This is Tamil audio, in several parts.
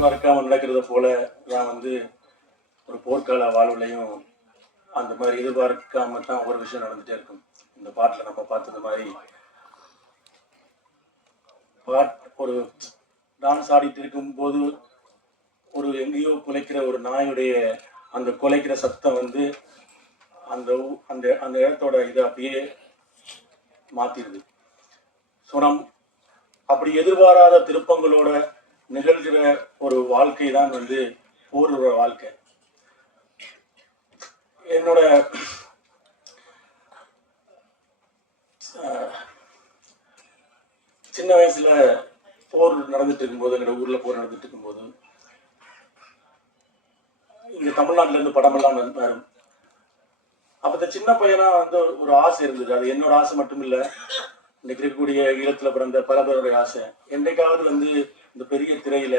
எதிர்பார்க்காம நடக்கிறத போல நான் வந்து ஒரு போர்க்கால வாழ்வுலையும் அந்த மாதிரி எதிர்பார்க்காம தான் ஒரு விஷயம் நடந்துகிட்டே இருக்கும். இந்த பாட்டில் நம்ம பார்த்தது மாதிரி ஒரு டான்ஸ் ஆடிட்டு இருக்கும்போது ஒரு எங்கேயோ குலைக்கிற ஒரு நாயுடைய அந்த குலைக்கிற சத்தம் வந்து அந்த அந்த அந்த இடத்தோட இதை அப்படியே மாத்திடுது. ஸோ அப்படி எதிர்பாராத திருப்பங்களோட நிகழ்கிற ஒரு வாழ்க்கை தான் வந்து போரோட வாழ்க்கை. என்னோட சின்ன வயசுல போர் நடந்துட்டு இருக்கும்போது, என்னோட ஊர்ல போர் நடந்துட்டு இருக்கும்போது இங்க தமிழ்நாட்டுல இருந்து படமெல்லாம் வரும். அப்ப இந்த சின்ன பையனா வந்து ஒரு ஆசை இருந்தது. அது என்னோட ஆசை மட்டும் இல்லை, இன்னைக்கு இருக்கக்கூடிய ஈழத்துல பிறந்த பல பேருடைய ஆசை. என்னைக்காவது வந்து இந்த பெரிய திரையில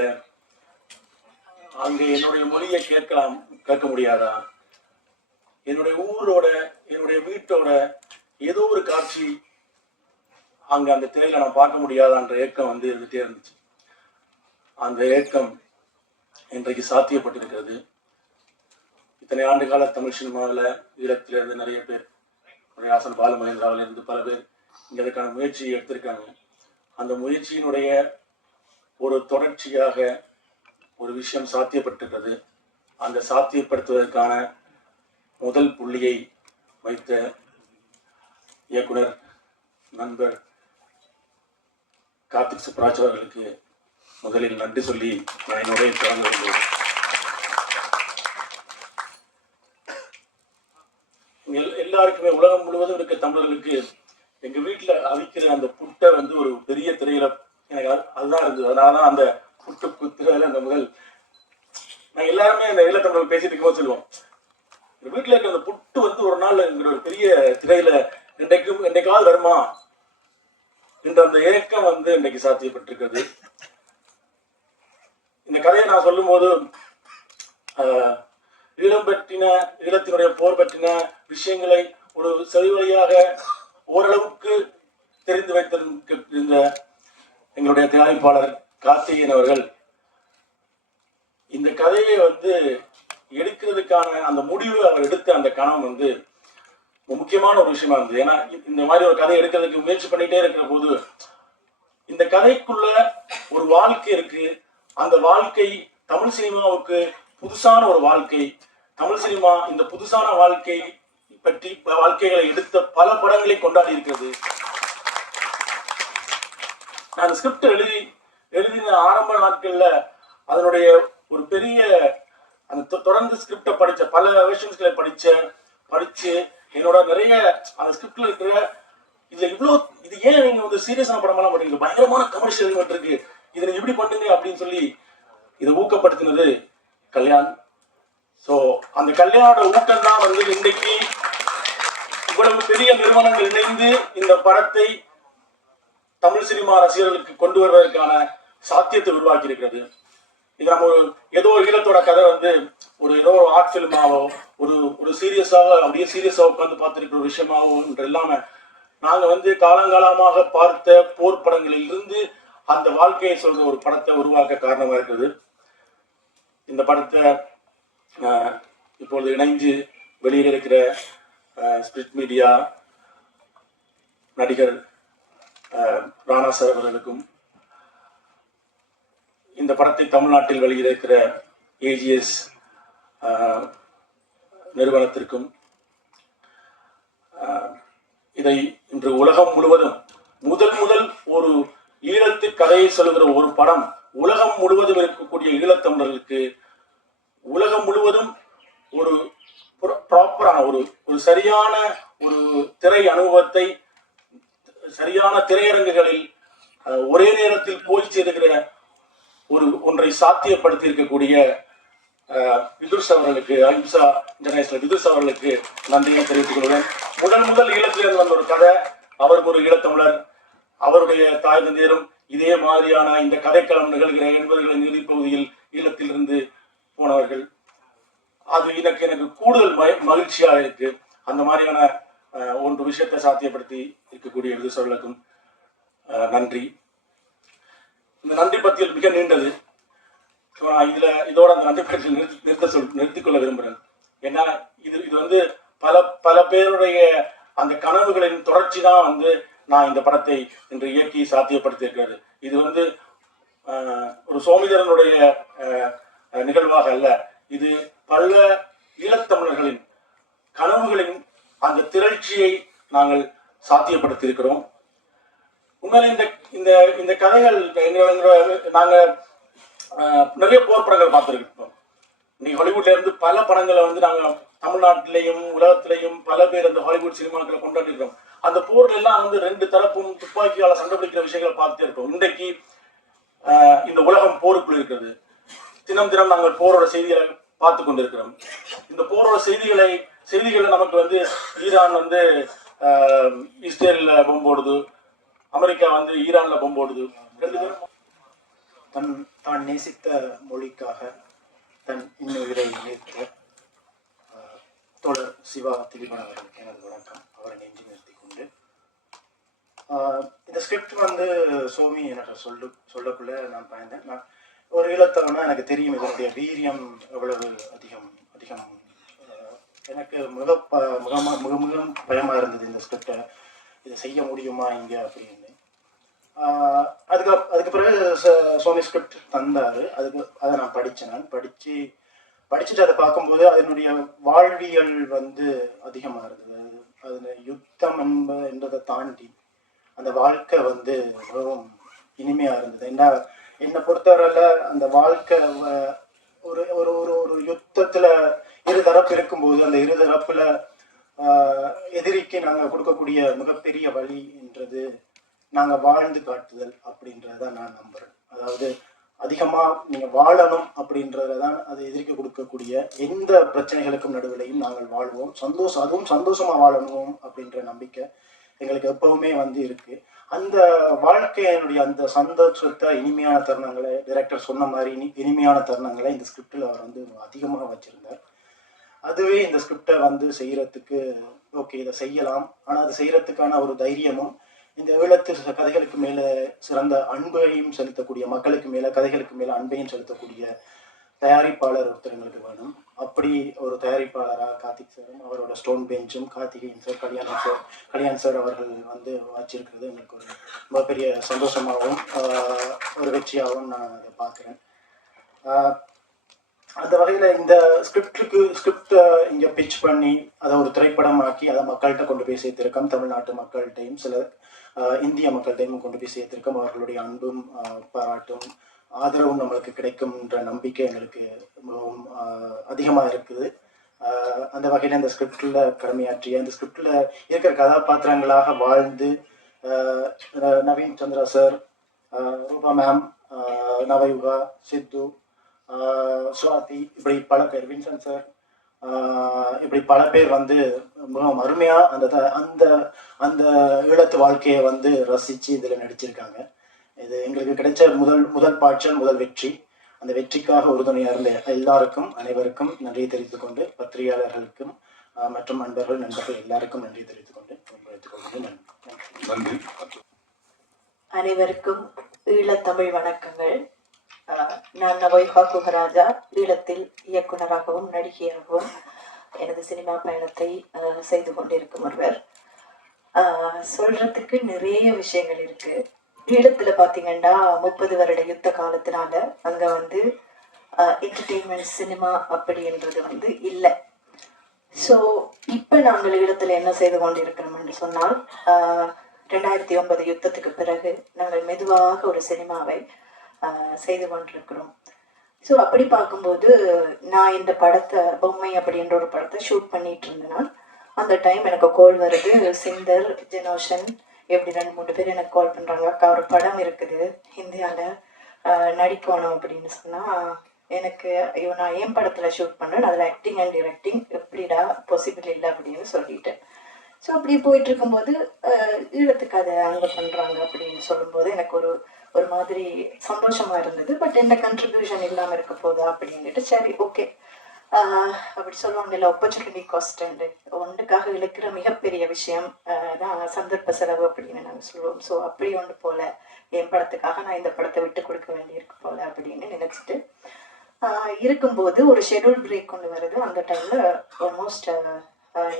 அங்க என்னுடைய மொழியை கேட்க முடியாதா? என்னுடைய ஊரோட என்னுடைய வீட்டோட ஏதோ ஒரு காட்சி அங்க அந்த திரையில நான் பார்க்க முடியாதான்ற ஏக்கம் வந்து இருந்துட்டே இருந்துச்சு. அந்த ஏக்கம் இன்றைக்கு சாத்தியப்பட்டிருக்கிறது. இத்தனை ஆண்டு கால தமிழ் சினிமாவில் ஈழத்துல இருந்து நிறைய பேர், ஆசன் பாலுமகேந்திராவில இருந்து பல பேர் இங்க அதுக்கான முயற்சியை எடுத்திருக்காங்க. அந்த முயற்சியினுடைய ஒரு தொடர்ச்சியாக ஒரு விஷயம் சாத்தியப்பட்டிருக்கிறது. அந்த சாத்தியப்படுத்துவதற்கான முதல் புள்ளியை வைத்த இயக்குனர் நண்பர் கார்த்திக் சுப்ராஜ் அவர்களுக்கு முதலில் நன்றி சொல்லி நான் என்னுடைய தொடர்ந்து வருகிறேன். எல்லாருக்குமே உலகம் முழுவதும் இருக்க தமிழர்களுக்கு எங்க வீட்டுல அவிக்கிற அந்த புட்டை வந்து ஒரு பெரிய திரையில எனக்கு அதுதான் இருந்தது. அதனாலதான் அந்த புட்டு திரையில அந்த முதல் நாங்க எல்லாருமே அந்த ஈழத்தமிழர்கள் பேசிட்டு இருக்கும்போது சொல்லுவோம், வீட்டுல இருக்கிற அந்த புட்டு வந்து ஒரு நாள் ஒரு பெரிய திரையில என்னைக்காவது வருமா என்ற அந்த ஏக்கம் வந்து இன்னைக்கு சாத்தியப்பட்டிருக்கிறது. இந்த கதையை நான் சொல்லும் போது ஈழம் பற்றின, ஈழத்தினுடைய போர் பற்றின விஷயங்களை ஒரு செவிவழியாக ஓரளவுக்கு தெரிந்து வைத்திருந்த எங்களுடைய தயாரிப்பாளர் கார்த்திகேயன் அவர்கள் இந்த கதையை வந்து எடுக்கிறதுக்கான அந்த முடிவு அவர் எடுத்த அந்த கணம் வந்து முக்கியமான ஒரு விஷயமா இருந்தது. ஏன்னா இந்த மாதிரி ஒரு கதை எடுக்கிறதுக்கு முயற்சி பண்ணிட்டே இருக்கிற போது இந்த கதைக்குள்ள ஒரு வாழ்க்கை இருக்கு. அந்த வாழ்க்கை தமிழ் சினிமாவுக்கு புதுசான ஒரு வாழ்க்கை. தமிழ் சினிமா இந்த புதுசான வாழ்க்கை பற்றி வாழ்க்கைகளை எடுத்த பல படங்களை கொண்டாடி இருக்கிறது. நான் ஸ்கிரிப்ட் எழுதின ஆரம்ப நாட்கள்ல அதனுடைய ஒரு பெரிய அந்த தொடர்ந்து ஸ்கிரிப்டை படிச்ச பல வெர்ஷன்ஸ்களை படிச்சு என்னோட நிறைய அந்த ஸ்கிரிப்ட்ல இருக்கிற இது ஏன் நீங்க வந்து சீரியஸான படமெல்லாம் பண்ணுறீங்க, பயங்கரமான கமர்ஷியல் எலிமெண்ட் இருக்கு, இதை நீங்க எப்படி பண்ணுங்க அப்படின்னு சொல்லி இதை ஊக்கப்படுத்தினது கல்யாண். ஸோ அந்த கல்யாணோட ஊக்கம் தான் வந்து இன்னைக்கு இவ்வளவு பெரிய நிறுவனங்கள் இணைந்து இந்த படத்தை தமிழ் சினிமா ரசிகர்களுக்கு கொண்டு வருவதற்கான சாத்தியத்தை உருவாக்கி இருக்கிறது. இது நம்ம ஏதோ ஈழத்தோட கதை வந்து ஏதோ ஆர்ட் பிலிமாவோ ஒரு சீரியஸாக அப்படியே சீரியஸா உட்காந்து பார்த்துருக்கிற ஒரு விஷயமாவோ என்று இல்லாம நாங்க வந்து காலங்காலமாக பார்த்த போர் படங்களில் இருந்து அந்த வாழ்க்கையை சொல்ற ஒரு படத்தை உருவாக்க காரணமா இருக்குது. இந்த படத்தை இப்பொழுது இணைஞ்சு வெளியில் இருக்கிற ஸ்பிரிட் மீடியா நடிகர் ராணா சார் அவர்களுக்கும், இந்த படத்தை தமிழ்நாட்டில் வெளியிட்டிருக்கிற ஏஜிஎஸ் நிறுவனத்திற்கும், இதை இன்று உலகம் முழுவதும் முதல் ஒரு ஈழத்து கதையை சொல்லுகிற ஒரு படம் உலகம் முழுவதும் இருக்கக்கூடிய ஈழத்தமிழர்களுக்கு உலகம் முழுவதும் ஒரு ப்ராப்பரான ஒரு சரியான ஒரு திரை அனுபவத்தை சரியான திரையரங்குகளில் ஒரே நேரத்தில் போய் சேருகிற ஒன்றை சாத்தியப்படுத்தி இருக்கக்கூடிய விதுர்ஸ் அவர்களுக்கு, அஹிம்சா இன்டர்நேஷனல் விதுர்ஸ் அவர்களுக்கு நன்றியை தெரிவித்துக் கொள்கிறேன். முதல் ஈழத்திலிருந்து வந்த ஒரு கதை, அவர் ஒரு ஈழத்தமிழர், அவருடைய தாய் தந்தையரும் இதே மாதிரியான இந்த கதைக்களம் நிகழ்கிற 80களின் இறுதி பகுதியில் ஈழத்திலிருந்து போனவர்கள். அது எனக்கு கூடுதல் மகிழ்ச்சியாக இருக்கு. அந்த மாதிரியான ஒன்று விஷயத்தை சாத்தியப்படுத்தி இருக்கக்கூடிய விதுர்ஸ் அவர்களுக்கும் நன்றி. இந்த நன்றி பத்தியில் மிக நீண்டது. நான் இதோட அந்த நன்றி பேச்சு நிறுத்திக் கொள்ள விரும்புகிறேன். ஏன்னா இது வந்து பல பல பேருடைய அந்த கனவுகளின் தொடர்ச்சி தான் வந்து நான் இந்த படத்தை இன்று இயக்கி சாத்தியப்படுத்தி இருக்கிறது. இது வந்து ஒரு சோமிதரனுடைய நிகழ்வாக அல்ல, இது பல ஈழத்தமிழர்களின் கனவுகளின் அந்த திரட்சியை நாங்கள் சாத்தியப்படுத்தி இருக்கிறோம். உண்மையில இந்த இந்த இந்த கதைகள் நாங்க நிறைய போர் படங்கள் பார்த்துருக்கோம். இன்னைக்கு ஹாலிவுட்ல இருந்து பல படங்களை வந்து நாங்க தமிழ்நாட்டிலையும் உலகத்திலையும் பல பேர் அந்த ஹாலிவுட் சினிமாக்களை கொண்டாடிருக்கோம். அந்த போர்ல எல்லாம் வந்து ரெண்டு தரப்பும் துப்பாக்கியால சண்டை பிடிக்கிற விஷயங்களை பார்த்துட்டே இருக்கோம். இன்றைக்கு இந்த உலகம் போருக்குள் இருக்கிறது. தினம் தினம் நாங்கள் போரோட செய்திகளை பார்த்து கொண்டிருக்கிறோம். இந்த போரோட செய்திகளை நமக்கு வந்து ஈரான் வந்து இஸ்ரேல்ல பொம்போடுது, அமெரிக்கா வந்து ஈரான்ல பொம்போடுது. ரெண்டு பேரும் தான் நேசித்த மொழிக்காக தன் இன்னுயிரை நீத்த தோழர் சிவா திலீபன் அவர்களுக்கு எனது வணக்கம். அவரை நெஞ்சு நிறுத்தி கொண்டு இந்த ஸ்கிரிப்ட் வந்து சோமி எனக்கு சொல்லக்குள்ள நான் பயந்தேன். நான் ஒரு ஈழத்தவனா எனக்கு தெரியும் இதனுடைய வீரியம் எவ்வளவு அதிகம் அதிகம். எனக்கு மிக பயமா இருந்தது இந்த ஸ்கிரிப்டை, இதை செய்ய முடியுமா இங்கே அப்படின்னு. அதுக்கு பிறகு சோமி ஸ்கிரிப்ட் தந்தார். அதை நான் படிச்சுட்டு அதை பார்க்கும்போது அதனுடைய வாழ்வியல் வந்து அதிகமாக இருந்தது. அதில் யுத்தம் என்றதை தாண்டி அந்த வாழ்க்கை வந்து மிகவும் இனிமையாக இருந்தது. என்னை பொறுத்தவரையில் அந்த வாழ்க்கை ஒரு ஒரு ஒரு ஒரு யுத்தத்தில் இருதரப்பு இருக்கும்போது அந்த இருதரப்புல எதிரிக்கு நாங்கள் கொடுக்கக்கூடிய மிகப்பெரிய வழி என்றது நாங்கள் வாழ்ந்து காட்டுதல் அப்படின்றதான் நான் நம்புறேன். அதாவது அதிகமாக நீங்கள் வாழணும் அப்படின்றதான் அது எதிர்க்க கொடுக்கக்கூடிய எந்த பிரச்சனைகளுக்கும் நடுவிலையும் நாங்கள் வாழ்வோம், அதுவும் சந்தோஷமாக வாழணும் அப்படின்ற நம்பிக்கை எங்களுக்கு எப்பவுமே வந்து இருக்கு. அந்த வாழ்க்கையினுடைய அந்த சந்தோஷத்தை இனிமையான தருணங்களை டைரக்டர் சொன்ன மாதிரி இனிமையான தருணங்களை இந்த ஸ்கிரிப்டில் அவர் வந்து அதிகமாக வச்சிருந்தார். அதுவே இந்த ஸ்கிரிப்டை வந்து செய்யறதுக்கு ஓகே இதை செய்யலாம், ஆனால் அது செய்யறதுக்கான ஒரு தைரியமும் இந்த ஈழத்து கதைகளுக்கு மேலே சிறந்த அன்பையும் செலுத்தக்கூடிய மக்களுக்கு மேலே கதைகளுக்கு மேலே அன்பையும் செலுத்தக்கூடிய தயாரிப்பாளர் ஒருத்தருக்கு வேணும். அப்படி ஒரு தயாரிப்பாளராக கார்த்திக் சாரும் அவரோட ஸ்டோன் பெஞ்சும் கார்த்திகேயன் சார் கல்யாண் சார் அவர்கள் வந்து வாச்சிருக்கிறது எனக்கு ஒரு மிகப்பெரிய சந்தோஷமாகவும் ஒரு வெற்றியாகவும் நான் அதை பார்க்குறேன். அந்த வகையில் இந்த ஸ்கிரிப்டை இங்கே பிச் பண்ணி அதை ஒரு திரைப்படமாக்கி அதை மக்கள்கிட்ட கொண்டு போய் சேர்த்திருக்கோம். தமிழ்நாட்டு மக்கள்கிட்டையும் சில இந்திய மக்கள்கிட்டையும் கொண்டு போய் சேர்த்திருக்கோம். அவர்களுடைய அன்பும் பாராட்டும் ஆதரவும் நம்மளுக்கு கிடைக்கும்ன்ற நம்பிக்கை எங்களுக்கு மிகவும் அதிகமாக இருக்குது. அந்த வகையில் இந்த ஸ்கிரிப்டில் கடமையாற்றிய அந்த ஸ்கிரிப்டில் இருக்கிற கதாபாத்திரங்களாக வாழ்ந்து நவீன் சந்திரா சார், ரூபா மேம், நவயுகா, சித்து, சுவாதி, இப்படி பல பேர், வின்சன் சார், இப்படி பல பேர் வந்து மிகவும் அருமையாக அந்த அந்த ஈழத்து வாழ்க்கையை வந்து ரசித்து இதில் நடிச்சிருக்காங்க. இது எங்களுக்கு கிடைச்ச முதல் பாய்ச்சல், முதல் வெற்றி. அந்த வெற்றிக்காக உறுதுணையாக இருந்த எல்லாருக்கும் அனைவருக்கும் நன்றியை தெரிவித்துக் கொண்டு பத்திரிகையாளர்களுக்கும் மற்றும் நண்பர்கள் எல்லாருக்கும் நன்றியை தெரிவித்துக் கொண்டு நன்றி. அனைவருக்கும் ஈழத்தமிழ் வணக்கங்கள். நான் நவயுகா குஹராஜா, ஈழத்தில் இயக்குனராகவும் நடிகையாகவும் எனது சினிமா பயணத்தை செய்து கொண்டிருக்கும் ஒருவர். சொல்றதுக்கு நிறைய விஷயங்கள் இருக்கு. ஈழத்துல பாத்தீங்கன்னா 30 வருட யுத்த காலத்தினால அங்க வந்து என்டர்டெயின்மெண்ட் சினிமா அப்படின்றது வந்து இல்லை. ஸோ இப்ப நாங்கள் ஈழத்துல என்ன செய்து கொண்டிருக்கிறோம் என்று சொன்னால் 2009 யுத்தத்துக்கு பிறகு நாங்கள் மெதுவாக ஒரு சினிமாவை செய்து கொண்டிருக்கிறோம். ஸோ அப்படி பார்க்கும்போது நான் இந்த படத்தை பொம்மை அப்படின்ற ஒரு படத்தை ஷூட் பண்ணிட்டு இருந்தேன்னா அந்த டைம் எனக்கு கால் வருது. சிந்தர், ஜெனோஷன், எப்படி 2-3 பேர் எனக்கு கால் பண்ணுறாங்க. அக்கா ஒரு படம் இருக்குது இந்தியாவில், நடிக்கணும் அப்படின்னு சொன்னால் எனக்கு ஐயோ நான் என் படத்தில் ஷூட் பண்ணுறேன், அதில் ஆக்டிங் அண்ட் டிரெக்டிங் எப்படிடா பாசிபிள் இல்லை அப்படின்னு சொல்லிட்டேன். ஸோ அப்படி போயிட்டு இருக்கும்போது ஈழத்துக்கு அதை அங்கே பண்ணுறாங்க அப்படின்னு சொல்லும்போது எனக்கு ஒரு மாதிரி சந்தோஷமா இருந்தது. பட் எந்த கண்ட்ரிபியூஷன் இல்லாமல் இருக்க போதா அப்படின்ட்டு சரி ஓகே அப்படி சொல்லுவாங்க இல்லை, ஆப்பர்ச்சுனிட்டி காஸ்ட் ஒன்றுக்காக இழுக்கிற மிகப்பெரிய விஷயம் தான் சந்தர்ப்ப செலவு அப்படின்னு நாங்கள் சொல்லுவோம். ஸோ அப்படி ஒன்று போல என் படத்துக்காக நான் இந்த படத்தை விட்டு கொடுக்க வேண்டியிருக்கு போல அப்படின்னு நினைச்சிட்டு இருக்கும்போது ஒரு ஷெட்யூல் பிரேக் கொண்டு வருது. அந்த டைம்ல ஆல்மோஸ்ட்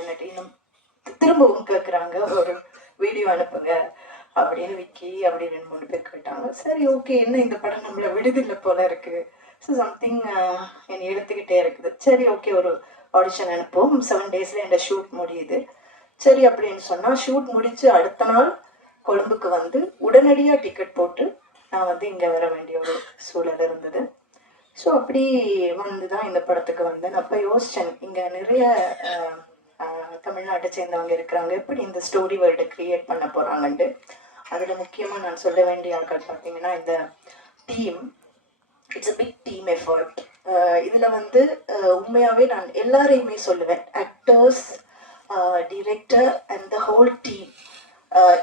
எனக்கு இன்னும் திரும்பவும் கேட்குறாங்க, ஒரு வீடியோ அனுப்புங்க அப்படின்னு. விக்கி அப்படி 2-3 பேர் கேட்டாங்க. சரி ஓகே, என்ன இந்த படம் நம்மள விடுதில்லை போல இருக்கு. ஸோ சம்திங் என்னை எடுத்துக்கிட்டே இருக்குது. சரி ஓகே, ஒரு ஆடிஷன் அனுப்புவோம். 7 டேஸில் என்னோட ஷூட் முடியுது. சரி அப்படின்னு சொன்னால் ஷூட் முடிச்சு அடுத்த நாள் கொழும்புக்கு வந்து உடனடியாக டிக்கெட் போட்டு நான் வந்து இங்கே வர வேண்டிய ஒரு சூழல் இருந்தது. ஸோ அப்படி வந்து தான் இந்த படத்துக்கு வந்தேன். அப்போ யோசித்தேன், இங்கே நிறைய தமிழ்நாட்டை சேர்ந்தவங்க இருக்கிறாங்க, எப்படி இந்த ஸ்டோரி வேர்ல்டை க்ரியேட் பண்ண போகிறாங்கன்ட்டு. அதில் முக்கியமாக நான் சொல்ல வேண்டிய ஆட்கள் பார்த்தீங்கன்னா இந்த team. It's a big team effort. இதில் வந்து உண்மையாகவே நான் எல்லாரையுமே சொல்லுவேன், actors, director and the whole team.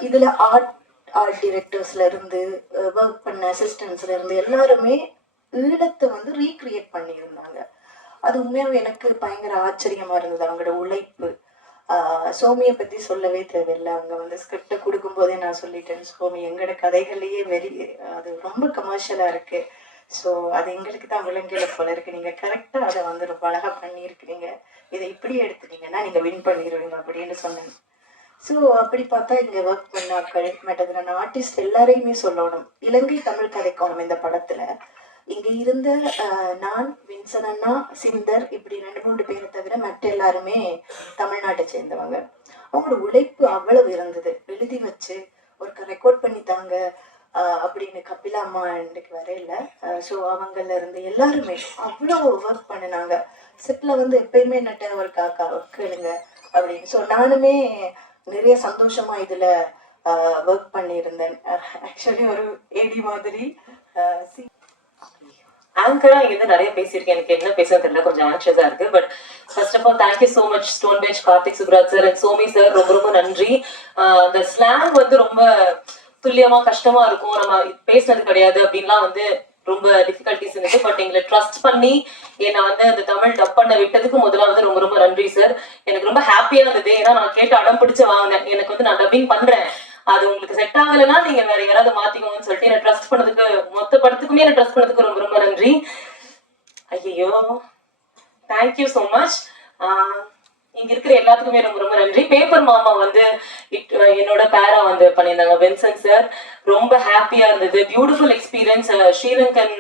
இதில் ஆர்ட் டிரெக்டர்ஸ்லேருந்து ஒர்க் பண்ண அசிஸ்டன்ஸ்லேருந்து எல்லாருமே ஈழத்தை வந்து ரீக்ரியேட் பண்ணியிருந்தாங்க. அது உண்மையாகவே எனக்கு பயங்கர ஆச்சரியமாக இருந்தது, அவங்களோட உழைப்பு. சோமியை பற்றி சொல்லவே தேவையில்லை. அவங்க வந்து ஸ்கிரிப்டை கொடுக்கும்போதே நான் சொல்லிட்டேன், சோமி எங்களோட கதைகள்லேயே அது ரொம்ப கமர்ஷியலாக இருக்குது. ஸோ அது எங்களுக்கு தான் விலங்குல போல இருக்குது. நீங்கள் கரெக்டாக அதை வந்து ரொம்ப அழகாக பண்ணியிருக்கிறீங்க. இதை இப்படியே எடுத்துட்டீங்கன்னா நீங்கள் வின் பண்ணிடுவீங்க அப்படின்னு சொன்னேன். ஸோ அப்படி பார்த்தா இங்கே ஒர்க் பண்ணாக்கள் மற்றதில் ஆர்டிஸ்ட் எல்லாரையுமே சொல்லணும், இலங்கை தமிழ் கதைக்கோணம் இந்த படத்தில். இங்கே இருந்த நான், வின்சன் அண்ணா, சிந்தர், இப்படி 2-3 பேரை தவிர மற்ற எல்லாருமே தமிழ்நாட்டை சேர்ந்தவங்க. அவங்களோட உழைப்பு அவ்வளவு இருந்தது. எழுதி வச்சு ஒரு ரெக்கார்ட் பண்ணித்தாங்க அப்படின்னு கபிலா அம்மா இன்றைக்கு வரையில. ஸோ அவங்கள இருந்து எல்லாருமே அவ்வளோ ஒர்க் பண்ணினாங்க. செட்டில் வந்து எப்பயுமே நட்ட ஒரு காக்கா கேளுங்க அப்படின்னு. ஸோ நானுமே நிறைய சந்தோஷமா இதில் ஒர்க் பண்ணியிருந்தேன். ஆக்சுவலி ஒரு ஏடி மாதிரி ஆங்கரா இங்க நிறைய பேசியிருக்கேன். எனக்கு என்ன பேச தெரியல, கொஞ்சம் ஆங்ஷியஸா இருக்கு. But first of all thank you so much stone bench Karthik Subbaraj sir and Somi sir, ரொம்ப ரொம்ப நன்றி. இந்த ஸ்லாங் வந்து ரொம்ப துல்லியமா கஷ்டமா இருக்கும், நம்ம பேசினது கிடையாது அப்படின்லாம் வந்து ரொம்ப டிஃபிகல்டிஸ் இருந்துச்சு. பட் எங்களை ட்ரஸ்ட் பண்ணி என்னை வந்து அந்த தமிழ் டப் பண்ண விட்டதுக்கு முதலாவது ரொம்ப ரொம்ப நன்றி சார். எனக்கு ரொம்ப ஹாப்பியா இருந்தது, ஏன்னா நான் கேட்டு அடம் பிடிச்சு வாங்கினேன். எனக்கு வந்து நான் டப்பிங் பண்றேன், அது உங்களுக்கு செட் ஆகலைன்னா நீங்க வேற யாராவது மாத்திக்கோங்கன்னு சொல்லிட்டு என்ன ட்ரஸ்ட் பண்ணதுக்கு, மொத்த படத்துக்குமே என்ன ட்ரஸ்ட் பண்ணதுக்கு ரொம்ப ரொம்ப நன்றி. ஐயோ, தேங்க்யூ ஸோ மச். இங்க இருக்கிற எல்லாத்துக்குமே ரொம்ப ரொம்ப நன்றி. பேப்பர் மாமா வந்து என்னோட பேரா வந்து பண்ணியிருந்தாங்க, வின்சன் சார். ரொம்ப ஹாப்பியா இருந்தது, பியூட்டிஃபுல் எக்ஸ்பீரியன்ஸ். ஸ்ரீலங்கன்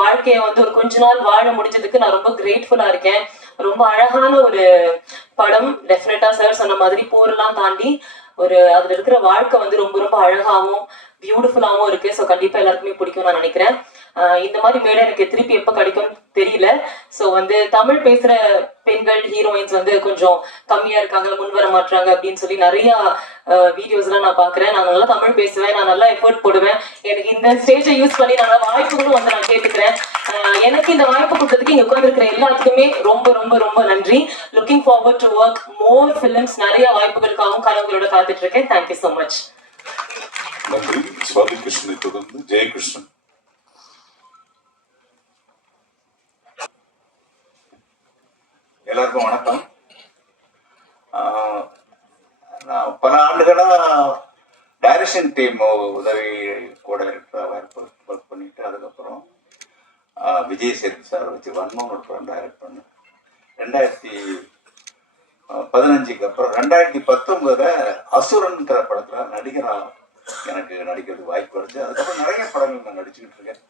வாழ்க்கையை வந்து ஒரு கொஞ்ச நாள் வாழ முடிஞ்சதுக்கு நான் ரொம்ப கிரேட்ஃபுல்லா இருக்கேன். ரொம்ப அழகான ஒரு படம். டெஃபினட்டா சார் சொன்ன மாதிரி போரெல்லாம் தாண்டி ஒரு அதுல இருக்கிற வாழ்க்கை வந்து ரொம்ப ரொம்ப அழகாவும் பியூட்டிஃபுல்லாவும் இருக்கு. ஸோ கண்டிப்பா எல்லாருக்குமே பிடிக்கும் நான் நினைக்கிறேன். இந்த மாதிரி மேடை எனக்கு திருப்பி எப்ப கிடைக்கும் தெரியல. ஸோ வந்து தமிழ் பேசுற பெண்கள் ஹீரோயின்ஸ் வந்து கொஞ்சம் கம்மியா இருக்காங்க, முன் வர மாட்டாங்க அப்படின்னு சொல்லி நிறைய வீடியோஸ் எல்லாம் நான் பாக்குறேன். நான் நல்லா தமிழ் பேசுவேன், நான் நல்லா எஃபோர்ட் போடுவேன். எனக்கு இந்த ஸ்டேஜை யூஸ் பண்ணி நல்ல வாய்ப்புகளும் வந்து நான் கேட்டுக்கிறேன். எனக்கு இந்த வாய்ப்பு கொடுத்ததுக்கு இங்க உட்கார்ந்து இருக்கிற எல்லாத்துக்குமே ரொம்ப ரொம்ப ரொம்ப நன்றி. Looking forward to work more films. நிறைய வாய்ப்புகளுக்காகவும் கனவுகளோட காத்துட்டு இருக்கேன். Thank you so much. நன்றி. சுவாதி கிருஷ்ணனை தொடர்ந்து ஜெயகிருஷ்ணன். எல்லாருக்கும் வணக்கம். நான் பல ஆண்டுகளா டைரக்ஷன் டீம் உதவி கூட ஒர்க் பண்ணிட்டு, அதுக்கப்புறம் விஜய் சேதுபதி சார் வச்சு வன்மம் ஒரு படம் டைரக்ட் பண்ணேன் 2015க்கு அப்புறம். 2019 அசுரன்கிற படத்துல நடிகரா எனக்கு நடிக்கிறதுக்கு வாய்ப்பு கிடைச்சு. அதுக்கப்புறம் நிறைய படங்கள் நான் நடிச்சுக்கிட்டு இருக்கேன்.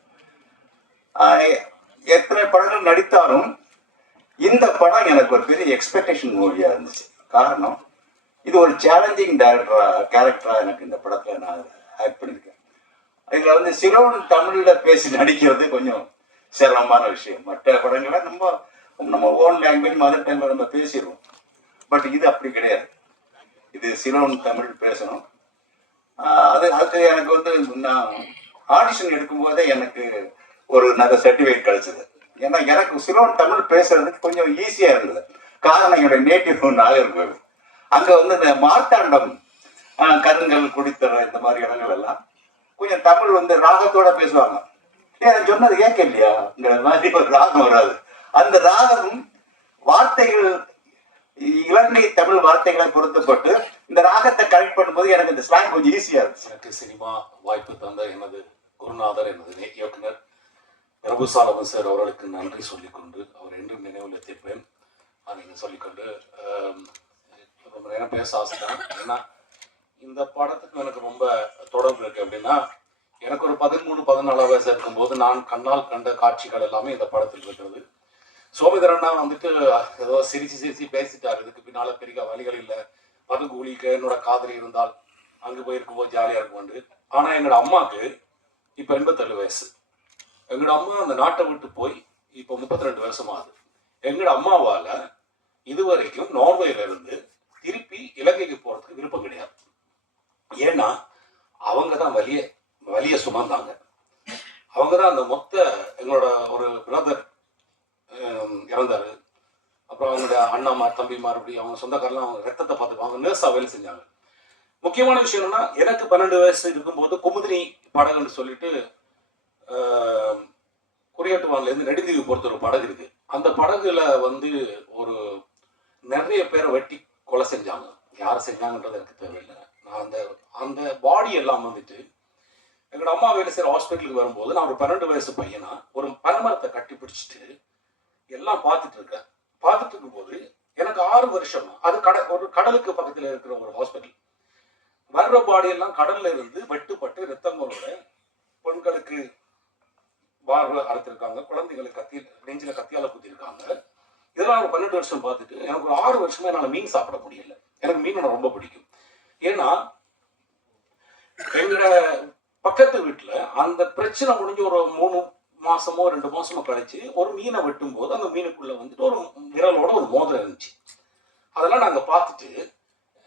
எத்தனை படங்கள் நடித்தாலும் இந்த படம் எனக்கு ஒரு பெரிய எக்ஸ்பெக்டேஷன் மூவியா இருந்துச்சு. காரணம், இது ஒரு சேலஞ்சிங் கேரக்டரா எனக்கு இந்த படத்துல நான் ஆக்ட் பண்ணியிருக்கேன். இதுல வந்து சிலோன் தமிழ்ல பேசி நடிக்கிறது கொஞ்சம் சிரமமான விஷயம். மற்ற படங்களை நம்ம ஓன் லாங்குவேஜ் மதர் டங்ல நம்ம பேசிடுவோம். பட் இது அப்படி கிடையாது. இது சிலோன் தமிழ் பேசணும். அதுக்கு எனக்கு வந்து நான் ஆடிஷன் எடுக்கும்போதே எனக்கு ஒரு நல்ல சர்டிஃபிகேட் கிடைச்சது. ஏன்னா எனக்கு சிலோன் தமிழ் பேசுறதுக்கு கொஞ்சம் ஈஸியா இருந்தது. காரணம், என்னுடைய நேட்டிவ் நாகர்கோவில். அங்க வந்து இந்த மார்த்தாண்டம், கருங்கல், குடித்தர, இந்த மாதிரி இடங்கள் எல்லாம் கொஞ்சம் தமிழ் வந்து ராகத்தோட பேசுவாங்க. ஏன் சொன்னது கேட்க இல்லையாங்கிற மாதிரி ஒரு ராகம் வராது. அந்த ராகம் வார்த்தைகள் இலங்கை தமிழ் வார்த்தைகளை பொருத்தப்பட்டு இந்த ராகத்தை கரெக்ட் பண்ணும்போது எனக்கு இந்த ஸ்லாங் கொஞ்சம் ஈஸியா இருந்துச்சு. எனக்கு சினிமா வாய்ப்பு தந்த எனது குருநாதர், எனது இயக்குனர் பிரபுசாலவன் சார் அவர்களுக்கு நன்றி சொல்லிக்கொண்டு அவர் என்றும் நினைவில் எத்திருப்பேன் அப்படின்னு சொல்லிக்கொண்டு ரொம்ப நேரம் பேச ஆசைதான். ஏன்னா இந்த படத்துக்கு எனக்கு ரொம்ப தொடர்பு இருக்கு. அப்படின்னா எனக்கு ஒரு 13-14 வயசு இருக்கும்போது நான் கண்ணால் கண்ட காட்சிகள் எல்லாமே இந்த படத்தில் இருக்கிறது. சோமிதரண்ணா வந்துட்டு ஏதோ சிரிச்சு பேசிட்டார், இதுக்கு பின்னால பெரிய வழிகள் இல்லை, பதுகூலிக்கு என்னோட காதலி இருந்தால் அங்கே போயிருக்கும்போது ஜாலியாக இருக்கும்ண்டு. ஆனால் என்னோட அம்மாவுக்கு இப்போ 87 வயசு. எங்களோட அம்மா அந்த நாட்டை விட்டு போய் இப்போ 32 வருஷமாகுது. எங்களோட அம்மாவால் இதுவரைக்கும் நார்வேல இருந்து திருப்பி இலங்கைக்கு போகிறதுக்கு விருப்பம் கிடையாது. ஏன்னா அவங்க தான் வலிய சுமந்தாங்க. அவங்க தான் அந்த மொத்த எங்களோட ஒரு பிரதர் இறந்தாரு, அப்புறம் அவங்களோட அண்ணாமார் தம்பிமார் அப்படி அவங்க சொந்தக்காரெல்லாம் அவங்க ரத்தத்தை பார்த்துப்பாங்க, நர்ஸாக வேலை செஞ்சாங்க. முக்கியமான விஷயம் என்னன்னா, எனக்கு 12 வயசு இருக்கும்போது குமுதினி படகுன்னு சொல்லிட்டு குறியாட்டுவான்லேருந்து நெடுந்தீவு பொறுத்த ஒரு படகு இருக்கு. அந்த படகுல வந்து ஒரு நிறைய பேரை வெட்டி கொலை செஞ்சாங்க. யாரை செஞ்சாங்கன்றது எனக்கு தேவையில்லை. நான் அந்த பாடி எல்லாம் வந்துட்டு எங்களோட அம்மா வேலை செய்கிற ஹாஸ்பிட்டலுக்கு வரும்போது நான் ஒரு 12 வயசு பையனா ஒரு பனைமரத்தை கட்டி பிடிச்சிட்டு எல்லாம் பார்த்துட்டு இருக்கேன். பார்த்துட்டு இருக்கும்போது எனக்கு 6 வருஷம் அது ஒரு கடலுக்கு பக்கத்தில் இருக்கிற ஒரு ஹாஸ்பிட்டல். வர்ற பாடி எல்லாம் கடல்ல இருந்து வெட்டுப்பட்டு ரத்தங்களோட பெண்களுக்கு பார்வை அறுத்திருக்காங்க, குழந்தைகளுக்கு நெஞ்சில கத்தியால குத்திருக்காங்க. இதெல்லாம் ஒரு 12 வருஷம் பார்த்துட்டு எனக்கு ஒரு 6 வருஷமே என்னால் மீன் சாப்பிட முடியல. எனக்கு மீன் ரொம்ப பிடிக்கும். ஏன்னா எங்களோட பக்கத்து வீட்டுல அந்த பிரச்சனை முடிஞ்சு ஒரு 3 மாசமோ 2 மாசமோ கழிச்சு ஒரு மீனை வெட்டும் போது அந்த மீனுக்குள்ள வந்துட்டு ஒரு விரலோட ஒரு மோதிரம் இருந்துச்சு. அதெல்லாம் நாங்க பார்த்துட்டு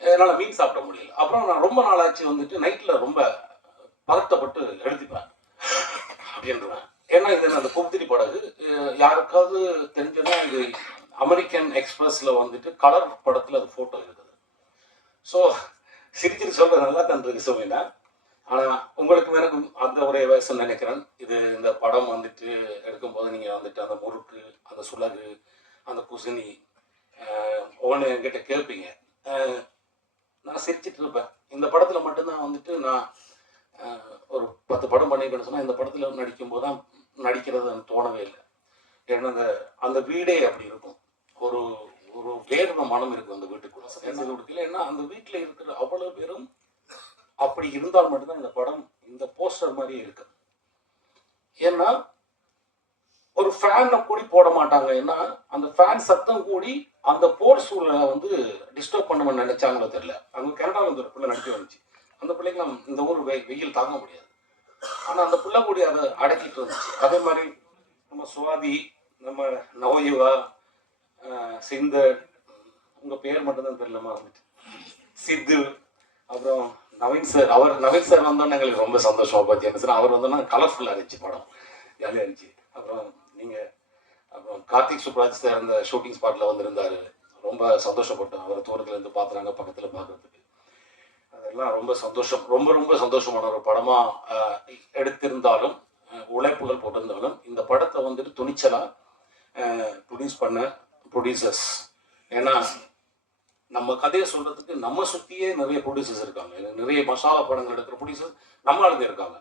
என்னால் மீன் சாப்பிட முடியல. அப்புறம் நான் ரொம்ப நாளாச்சு வந்துட்டு நைட்ல ரொம்ப பதட்டப்பட்டு எழுதிப்பேன் அப்படின்றேன். ஏன்னா இது அந்த குமுதினி படகு யாருக்காவது தெரிஞ்சதுன்னா இது அமெரிக்கன் எக்ஸ்பிரஸ்ல வந்துட்டு கலர் படத்துல அது போட்டோ இருக்குது. ஸோ சிரிச்சிட்டு சொல்ற நல்லா தான் இருக்கு சோமினா. ஆனா உங்களுக்கு எனக்கு அந்த ஒரே வயசுன்னு நினைக்கிறேன். இந்த படம் வந்துட்டு எடுக்கும்போது நீங்க வந்துட்டு அந்த முறுக்கு, அந்த சுலகு, அந்த குசினி ஒவ்வொன்று என்கிட்ட கேட்பீங்க. நான் சிரிச்சிட்டு இருப்பேன். இந்த படத்துல மட்டும்தான் வந்துட்டு நான் ஒரு 10 படம் பண்ணிக்கணும்னு சொன்னா இந்த படத்துல நடிக்கும் போது தான் நடிக்கிறது தோணவே இல்லை. ஏன்னா அந்த வீடே அப்படி இருக்கும். ஒரு ஒரு வேர்வ மனம் இருக்கும் அந்த வீட்டுக்குள்ள. கொடுக்கல. ஏன்னா அந்த வீட்டுல இருக்கிற அவ்வளவு பேரும் அப்படி இருந்தால் மட்டும்தான் இந்த படம் இந்த போஸ்டர் மாதிரி இருக்கு. ஏன்னா ஒரு ஃபேனை கூடி போட மாட்டாங்க. ஏன்னா அந்த ஃபேன் சத்தம் கூடி அந்த போர் சூழலை வந்து டிஸ்டர்ப் பண்ணணும்னு நினைச்சாங்களோ தெரியல. அங்கே கனடாவில் வந்து ஒரு பிள்ளை நடிக்க வந்துச்சு. அந்த பிள்ளைக்கு நம்ம இந்த ஊர் வெயில் தாங்க முடியாது. ஆனால் அந்த பிள்ளை கூடி அதை அடக்கிட்டு இருந்துச்சு. அதே மாதிரி நம்ம சுவாதி, நம்ம நவயுவா, சிந்தர், உங்க பேர் மட்டும்தான் தெரியல மறந்துட்டு, சித்து, அப்புறம் நவீன் சார். நவீன் சார் வந்தோன்னு எங்களுக்கு ரொம்ப சந்தோஷமா பார்த்து. அவர் வந்தோன்னா கலர்ஃபுல்லாக இருந்துச்சு, படம் ஜாலியாக இருந்துச்சு. அப்புறம் அப்புறம் கார்த்திக் சுப்ராஜ் சார் அந்த ஷூட்டிங் ஸ்பாட்ல வந்திருந்தாரு. ரொம்ப சந்தோஷப்பட்டோம். அவர் தூரத்துல இருந்து பார்த்துறாங்க, பக்கத்துல பார்க்கறதுக்கு. அதெல்லாம் ரொம்ப சந்தோஷம். ரொம்ப சந்தோஷமான ஒரு படமா எடுத்திருந்தாலும், உழைப்புகள் போட்டிருந்தாலும், இந்த படத்தை வந்துட்டு துணிச்சலா ப்ரொடியூஸ் பண்ண ப்ரொடியூசர்ஸ். ஏன்னா நம்ம கதையை சொல்றதுக்கு நம்ம சுத்தியே நிறைய ப்ரொடியூசர்ஸ் இருக்காங்க. நிறைய மசாலா படங்கள் எடுக்கிற ப்ரொடியூசர்ஸ் நம்ம ஆளுங்க இருக்காங்க.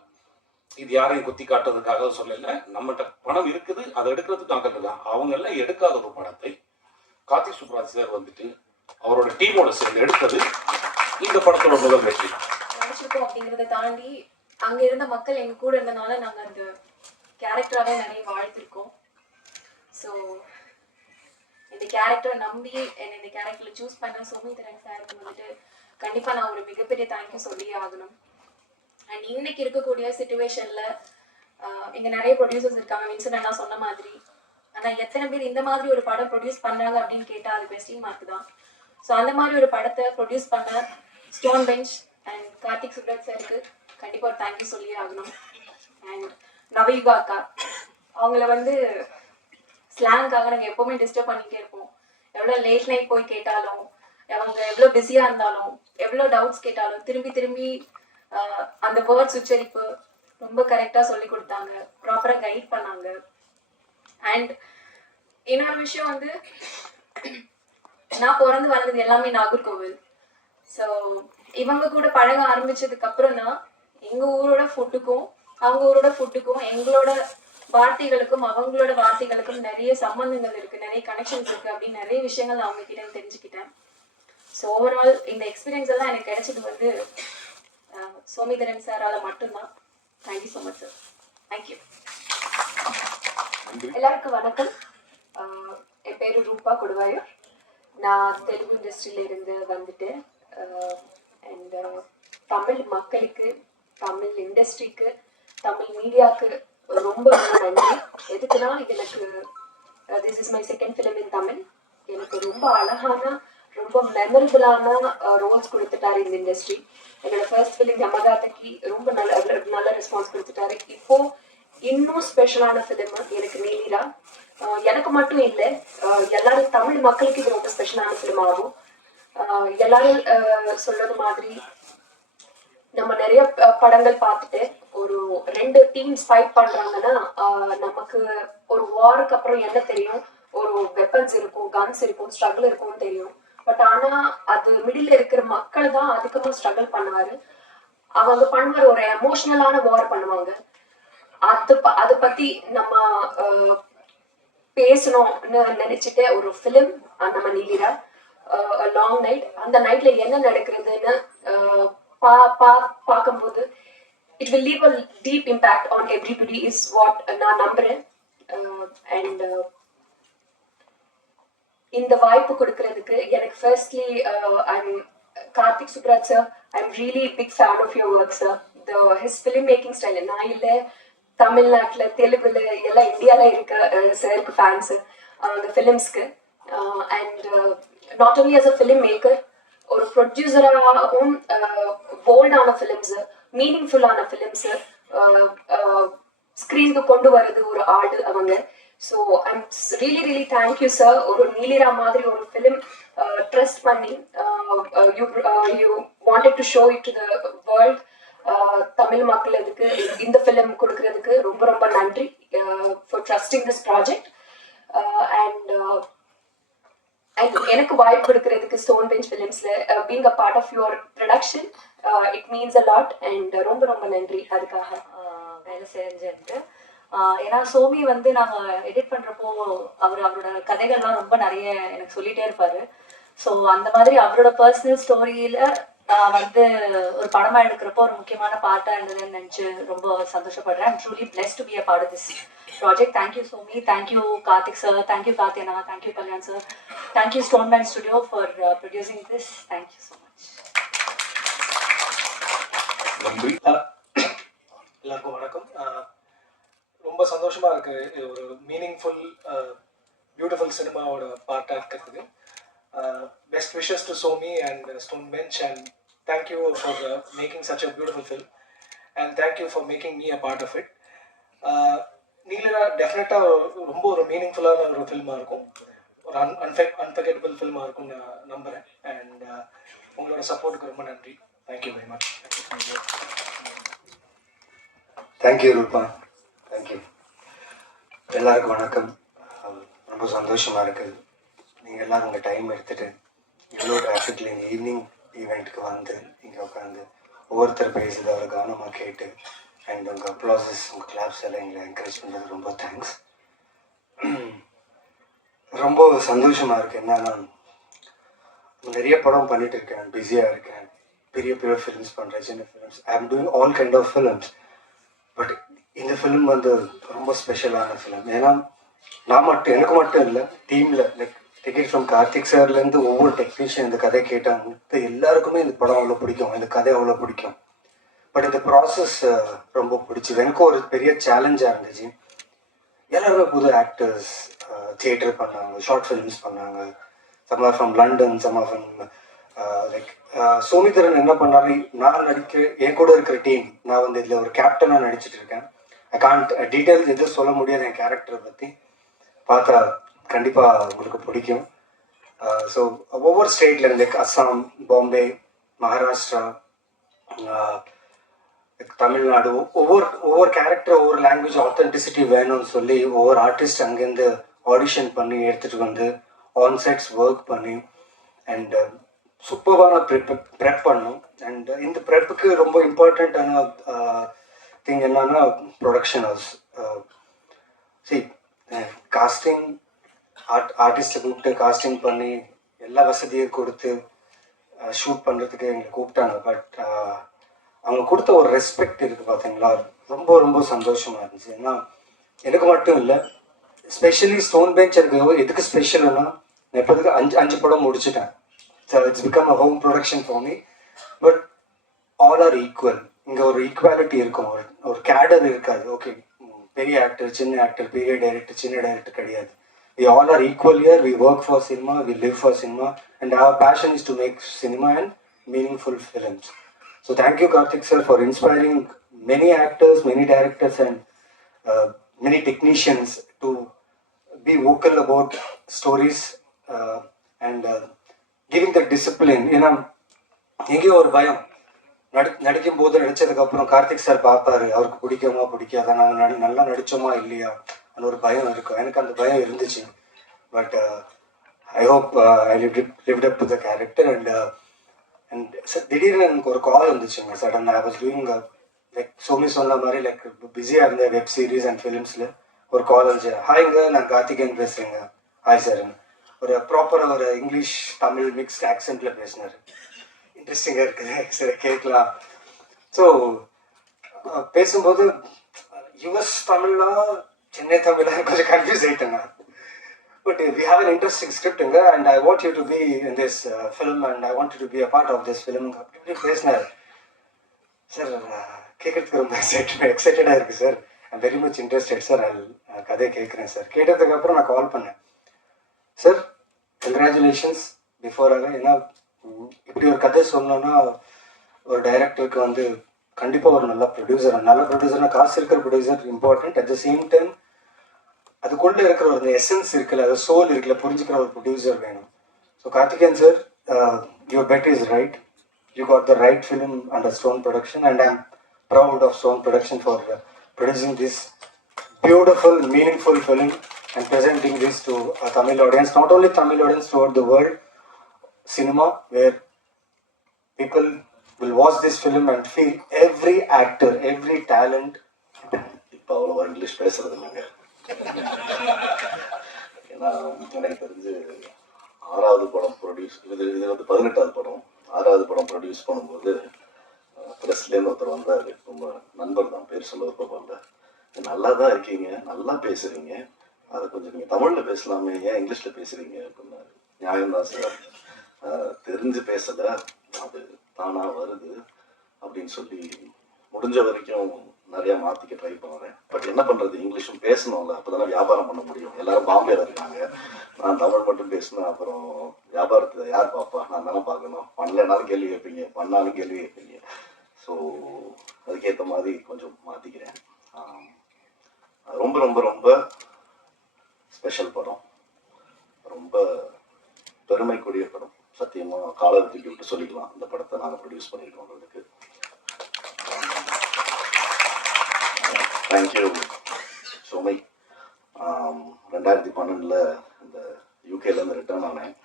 இது யாரையும் குத்தி காட்டுறதுக்காக சொல்லல, நம்மகிட்ட பணம் இருக்குது, அதை எடுக்கிறதுக்காக இருக்காங்க. அவங்க எல்லாம் எடுக்காத ஒரு படத்தை கார்த்திக் சுப்ராஜ் சார் வந்துட்டு அவரோட டீமோட சேர்ந்து எடுத்தது இந்த படத்தோட முதல் வெற்றி. நினைச்சிருக்கோம் அப்படிங்கிறத தாண்டி அங்க இருந்த மக்கள் எங்க கூட இருந்தனால நாங்க அந்த கேரக்டராவே நிறைய வாழ்த்திருக்கோம். ஸோ இந்த கேரக்டரை நம்பி என்னை இந்த கேரக்டர்ல சூஸ் பண்ண சோமிதரன் சாருக்கு வந்துட்டு கண்டிப்பா நான் ஒரு மிகப்பெரிய தேங்க்யூ சொல்லியே ஆகணும். அண்ட் இன்னைக்கு இருக்கக்கூடிய சிச்சுவேஷன்ல இங்க நிறைய ப்ரொடியூசர்ஸ் இருக்காங்க, வின்சன் அண்ணா சொன்ன மாதிரி. ஆனா எத்தனை பேர் இந்த மாதிரி ஒரு படம் ப்ரொடியூஸ் பண்றாங்க அப்படின்னு கேட்டா அது கொஸ்டின் மார்க் தான். ஸோ அந்த மாதிரி ஒரு படத்தை ப்ரொடியூஸ் பண்ண Stone bench and Karthik Subbaraj சாருக்கு கண்டிப்பா ஒரு தேங்க்யூ சொல்லியே ஆகணும். அண்ட் நவீகா அக்கா, அவங்கள வந்து ஸ்லாங்காக நாங்கள் எப்பவுமே டிஸ்டர்ப் பண்ணிட்டே இருப்போம். எவ்வளோ லேட் நைட் போய் கேட்டாலும், அவங்க எவ்வளோ பிஸியா இருந்தாலும், எவ்வளோ டவுட்ஸ் கேட்டாலும் திரும்பி அந்த வேர்ட்ஸ் உச்சரிப்பு ரொம்ப கரெக்டா சொல்லி கொடுத்தாங்க, ப்ராப்பரா கைட் பண்ணாங்க. அண்ட் இன்னொரு விஷயம் வந்து, நான் பிறந்து வளர்ந்தது எல்லாமே நாகர்கோவில். ஸோ இவங்க கூட பழக ஆரம்பிச்சதுக்கு அப்புறம் தான் எங்க ஊரோட ஃபுட்டுக்கும் அவங்க ஊரோட ஃபுட்டுக்கும் எங்களோட வார்த்தைகளுக்கும் அவங்களோட வார்த்தைகளுக்கும் நிறைய சம்பந்தங்கள் இருக்கு, நிறைய கனெக்ஷன்ஸ் இருக்கு அப்படின்னு நிறைய விஷயங்கள் நான் அவங்க கிட்ட இருந்து தெரிஞ்சுக்கிட்டேன். ஸோ ஓவரால் இந்த எக்ஸ்பீரியன்ஸ் எல்லாம் எனக்கு கிடைச்சது வந்து சோமிதரன் சாரால மட்டும்தான். Thank you so much sir. Thank you. எல்லாருக்கும் வணக்கம். என் பேரு ரூபா கொடுவாயூர். நான் தெலுங்கு இண்டஸ்ட்ரியில இருந்து வந்துட்டேன். அண்ட் தமிழ் மக்களுக்கு, தமிழ் இண்டஸ்ட்ரிக்கு, தமிழ் மீடியாவுக்கு ரொம்ப ரொம்ப நன்றி. எதுக்குன்னா இது எனக்கு this is my second film in Tamil. எனக்கு ரொம்ப அழகான, ரொம்ப மெமரபிளான ரோல்ஸ் கொடுத்துட்டாரு இந்த இண்டஸ்ட்ரி. என்னோட ஃபர்ஸ்ட் ஃபிலிம் யமகாதக்கு ரொம்ப நல்ல ரெஸ்பான்ஸ் கொடுத்துட்டாரு. இப்போ இன்னும் ஸ்பெஷலான ஃபிலிம் எனக்கு நீலிரா. எனக்கு மட்டும் இல்லை, எல்லாரும் தமிழ் மக்களுக்கு இது ரொம்ப ஸ்பெஷலான ஃபிலிம் ஆகும். எல்லாரும் சொல்றது மாதிரி நம்ம நிறைய படங்கள் பார்த்துட்டு ஒரு 2 டீம்ஸ் ஃபைட் பண்றாங்கன்னா நமக்கு ஒரு வாருக்கு அப்புறம் என்ன தெரியும், ஒரு வெப்பன்ஸ் இருக்கும், கன்ஸ் இருக்கும், ஸ்ட்ரகிள் இருக்கும்னு தெரியும். பட் ஆனா அது மிடில் இருக்கிற மக்கள் தான் அதுக்கப்புறம் ஸ்ட்ரகிள் பண்ணுவாரு. அவங்க பண்ணுவாரு, ஒரு எமோஷனலான வார் பண்ணுவாங்க. அதை பத்தி நம்ம பேசணும்னு நினைச்சிட்டு ஒரு ஃபிலிம் நம்ம நீலிரா, லாங் நைட். அந்த நைட்ல என்ன நடக்கிறதுன்னு பார்க்கும்போது it will leave a deep impact on everybody is what நான் நம்புறேன். அண்ட் இந்த வாய்ப்பு கொடுக்கறதுக்கு எனக்கு firstly I'm Karthik Subbaraj sir. I'm really big fan of your work sir. His film making style நான் இல்லை, தமிழ்நாட்டுல, தெலுங்குல, எல்லாம் இந்தியால இருக்க சாருக்கு ஃபேன்ஸ் அந்த ஃபிலிம்ஸ்க்கு. And not only as a film maker, ஒரு ப்ரொடியூசராகவும் போல்டான ஃபிலிம்ஸ், மீனிங்ஃபுல்லான ஃபிலிம்ஸ் ஸ்க்ரீனுக்கு கொண்டு வர்றது ஒரு ஆடு அவங்க. So I'm really really thank you sir. ஒரு நீலிரா மாதிரி ஒரு ஃபிலிம் ட்ரஸ்ட் பண்ணி you wanted to show it to the world. Tamil மக்களுக்கு இந்த ஃபிலிம் கொடுக்கறதுக்கு ரொம்ப ரொம்ப நன்றி for trusting this project. And எனக்கு வாய்ப்பு கொடுக்கறதுக்கு ஸ்டோன் பெஞ்ச் ஃபிலிம்ஸ்ல being a part of your production it means a lot. And ரொம்ப ரொம்ப நன்றி அதுக்காக வேலை செஞ்சுட்டு. ஏன்னா சோமி வந்து நாங்கள் எடிட் பண்ணுறப்போ அவரோட கதைகள்லாம் ரொம்ப நிறைய எனக்கு சொல்லிகிட்டே இருப்பார். ஸோ அந்த மாதிரி அவரோட பர்சனல் ஸ்டோரியில் வந்து ஒரு படமாக எடுக்கிறப்போ ஒரு முக்கியமான பார்ட்டாக இருந்ததுன்னு நினச்சி ரொம்ப சந்தோஷப்படுறேன். I'm truly blessed to be a part of this project. Thank you Somi, thank you Karthik sir, thank you கார்த்தியனா, thank you Kalyan sir, thank you stone man studio for producing this. Thank you so much. எல்லாருக்கும் வணக்கம். ரொம்ப சந்தோஷமா இருக்கு ஒரு மீனிங்ஃபுல் பியூட்டிஃபுல் சினிமாவோட பார்ட்டாக இருக்கிறதுக்கு. Best wishes to Somi and stone bench, and thank you for making such a beautiful film, and thank you for making me a part of it. Neelira டெஃபினட்டாக ரொம்ப ஒரு மீனிங்ஃபுல்லான ஒரு ஃபில்மாக இருக்கும், ஒரு அன்ஃபர்கெட்டபிள் ஃபில்மாக இருக்கும்னு நான் நம்புகிறேன். அண்ட் உங்களோட சப்போர்ட்டுக்கு ரொம்ப நன்றி. Thank you very much. தேங்க்யூ ரூபா, தேங்க்யூ. எல்லாருக்கும் வணக்கம். ரொம்ப சந்தோஷமாக இருக்குது நீங்கள் எல்லோரும் உங்கள் டைம் எடுத்துகிட்டு இவ்வளோ டிராஃபிக்கில் இந்த ஈவினிங் ஈவெண்ட்டுக்கு வந்து இங்கே உட்காந்து ஒவ்வொருத்தர் பேசுகிறத ஒரு கவனமாக கேட்டு அண்ட் உங்கள் அப்ளாசஸ், உங்கள் கிளாப்ஸ் எல்லாம் எங்களை என்கரேஜ் பண்ணுறது ரொம்ப தேங்க்ஸ். ரொம்ப சந்தோஷமாக இருக்குது. என்னன்னா நிறைய படம் பண்ணிட்டு இருக்கேன், பிஸியாக இருக்கேன், பெரிய பெரிய ஃபிலிம்ஸ் பண்ணுறேன், சின்ன films, I am doing all kind of films. But இந்த ஃபிலிம் வந்து ரொம்ப ஸ்பெஷலான ஃபிலிம். ஏன்னா எனக்கு மட்டும் இல்லை, டீமில் லைக் டிக்கெட் ஃப்ரம் கார்த்திக் சார்லேருந்து ஒவ்வொரு டெக்னீஷியன் இந்த கதை கேட்டாங்க, எல்லாருக்குமே இந்த படம் அவ்வளோ பிடிக்கும், இந்த கதை அவ்வளோ பிடிக்கும். பட் இந்த ப்ராசஸ் ரொம்ப பிடிச்சிது. எனக்கும் ஒரு பெரிய சேலஞ்சாக இருந்துச்சு. எல்லாருமே புது ஆக்டர்ஸ், தியேட்டர் பண்ணாங்க, ஷார்ட் ஃபிலிம்ஸ் பண்ணாங்க, some are from London, some are from like Somitharan என்ன பண்ணாரு, நான் என் கூட இருக்கிற டீம், நான் வந்து இதில் ஒரு கேப்டனாக நடிச்சிட்டு இருக்கேன். ஐ கான்ட் டீட்டெயில்ஸ் எதுவும் சொல்ல முடியாது என் கேரக்டரை பற்றி, பார்த்தா கண்டிப்பாக உங்களுக்கு பிடிக்கும். ஸோ ஒவ்வொரு ஸ்டேட்லேருந்து லைக் அஸ்ஸாம், பாம்பே, மகாராஷ்டிரா, தமிழ்நாடு, ஒவ்வொரு கேரக்டர், ஒவ்வொரு லாங்குவேஜ் ஆத்தென்டிசிட்டி வேணும்னு சொல்லி ஒவ்வொரு ஆர்டிஸ்ட் அங்கேருந்து ஆடிஷன் பண்ணி எடுத்துகிட்டு வந்து ஆன்சைட்ஸ் ஒர்க் பண்ணி அண்ட் சூப்பரான ப்ரெப் பண்ணோம். அண்ட் இந்த ப்ரெப்புக்கு ரொம்ப இம்பார்ட்டண்ட்டான திங் என்னன்னா ப்ரொடக்ஷன் ஹவுஸ். சரி காஸ்டிங் ஆர்டிஸ்ட்டை கூப்பிட்டு காஸ்டிங் பண்ணி எல்லா வசதியும் கொடுத்து ஷூட் பண்ணுறதுக்கு எங்களை கூப்பிட்டாங்க. பட் அவங்க கொடுத்த ஒரு ரெஸ்பெக்ட் இருக்குது பார்த்தீங்களா, ரொம்ப ரொம்ப சந்தோஷமாக இருந்துச்சு. ஏன்னா எனக்கு மட்டும் இல்லை, ஸ்பெஷலி ஸ்டோன் பெஞ்ச் எனக்கு எதுக்கு ஸ்பெஷல்னா, நான் இப்போதுக்கு 5 படம் முடிச்சுட்டேன். So it's become a home production for me. But all are equal. இங்கே ஒரு ஈக்குவாலிட்டி இருக்கும், ஒரு கேடர் இருக்காது. ஓகே, பெரிய ஆக்டர், சின்ன ஆக்டர், பெரிய டைரக்டர், சின்ன டைரக்டர் கிடையாது. We all are equal here. We work for cinema, we live for cinema, and our passion is to make cinema and meaningful films. So thank you, Karthik sir, for inspiring many actors, many directors, and many technicians to be vocal about stories and giving the discipline. ஏன்னா எங்கேயோ ஒரு பயம், நடிக்கும் போது நடிச்சதுக்கப்புறம் கார்த்திக் சார் பார்ப்பாரு, அவருக்கு பிடிக்குமா பிடிக்காதா, நாங்கள் நல்லா நடித்தோமா இல்லையா அந்த ஒரு பயம் இருக்கும். எனக்கு அந்த பயம் இருந்துச்சு. But I hope I lived up to the character. And திடீர்னு எனக்கு ஒரு கால் வந்துச்சுங்க sudden. I was doing like Somi சொன்ன மாதிரி லைக் பிஸியாக இருந்த வெப் சீரிஸ் அண்ட் ஃபிலிம்ஸில் ஒரு கால் வந்துச்சு. ஹாய்ங்க, நான் கார்த்திகேயன் பேசுகிறேங்க. ஹாய் சார்ங்க. ஒரு ப்ராப்பராக ஒரு இங்கிலீஷ் தமிழ் மிக்ஸ்ட் ஆக்சென்ட்டில் பேசினார். இன்ட்ரெஸ்டிங்காக இருக்குது, சரி கேட்கலாம். ஸோ பேசும்போது யுஎஸ் தமிழா சென்னை தமிழா கொஞ்சம் கன்ஃபியூஸ் ஆகிட்டேங்க. But we have an interesting ஸ்கிரிப்டுங்க, and I want you to be in this film, and I want you to be a part of this film அப்படி பேசினார். சார் கேட்கறதுக்கு ரொம்ப எக்ஸைட்டடாக இருக்குது sir. I'm very much interested sir. கதையை கேட்குறேன் சார். கேட்டதுக்கப்புறம் நான் கால் பண்ணேன். சார் கங்க்ராச்சுலேஷன்ஸ் பிஃபோராக. ஏன்னா இப்படி ஒரு கதை சொன்னோன்னா ஒரு டைரக்டருக்கு வந்து கண்டிப்பாக ஒரு நல்ல ப்ரொடியூசர்னா காசு இருக்கிற producer important. At the same time அதுக்குள்ளே இருக்கிற ஒரு எசன்ஸ் இருக்குல்ல, அது சோல் இருக்குல்ல, புரிஞ்சுக்கிற ஒரு ப்ரொடியூசர் வேணும். So Karthikeyan sir, your bet is right. You got the right film under Stone Production, and I am proud of Stone Production for producing this beautiful, meaningful film and presenting this to a Tamil audience, not only Tamil audience, throughout the world cinema, where people will watch this film and feel every actor, every talent. இப்போ அவ்வளோவா இங்கிலீஷ் பேசுறது இல்லைங்க. ஏன்னா எனக்கு தெரிஞ்சு 6வது படம் ப்ரொடியூஸ், இது வந்து 18வது படம். 6வது படம் ப்ரொடியூஸ் பண்ணும்போது ப்ரெஸ்லேருந்து ஒருத்தர் வந்தார். ரொம்ப நண்பர் தான், பேர் சொல்ல விருப்பப்படல. நல்லா தான் இருக்கீங்க, நல்லா பேசுகிறீங்க, அதை கொஞ்சம் நீங்கள் தமிழில் பேசலாமே, ஏன் இங்கிலீஷில் பேசுகிறீங்க அப்படின்னாரு. நியாயம்தான் சார், தெரிஞ்சு பேசலை, அது தானாக வருது அப்படின்னு சொல்லி முடிஞ்ச வரைக்கும் நிறையா மாற்றிக்க ட்ரை பண்ணுறேன். பட் என்ன பண்ணுறது, இங்கிலீஷும் பேசணும்ல, அப்போ தானே வியாபாரம் பண்ண முடியும். எல்லாரும் பாம்பேல இருக்காங்க, நான் தமிழ் மட்டும் பேசினேன், அப்புறம் வியாபாரத்தை யார் பார்ப்பா? நான் தானே பார்க்கணும். பண்ணலனாலும் கேள்வி கேட்பீங்க, பண்ணாலும் கேள்வி கேட்பீங்க. ஸோ அதுக்கேற்ற மாதிரி கொஞ்சம் மாற்றிக்கிறேன். ரொம்ப ரொம்ப ரொம்ப ஸ்பெஷல் படம், ரொம்ப பெருமைக்குரிய படம். சத்தியமாக காலரை தூக்கி விட்டு சொல்லிக்கலாம், இந்த படத்தை நாங்கள் ப்ரொடியூஸ் பண்ணியிருக்கோன்றதுக்கு. தேங்க்யூ சோமை. 2012 இந்த யூகேலேருந்து ரிட்டர்ன் ஆனேன்.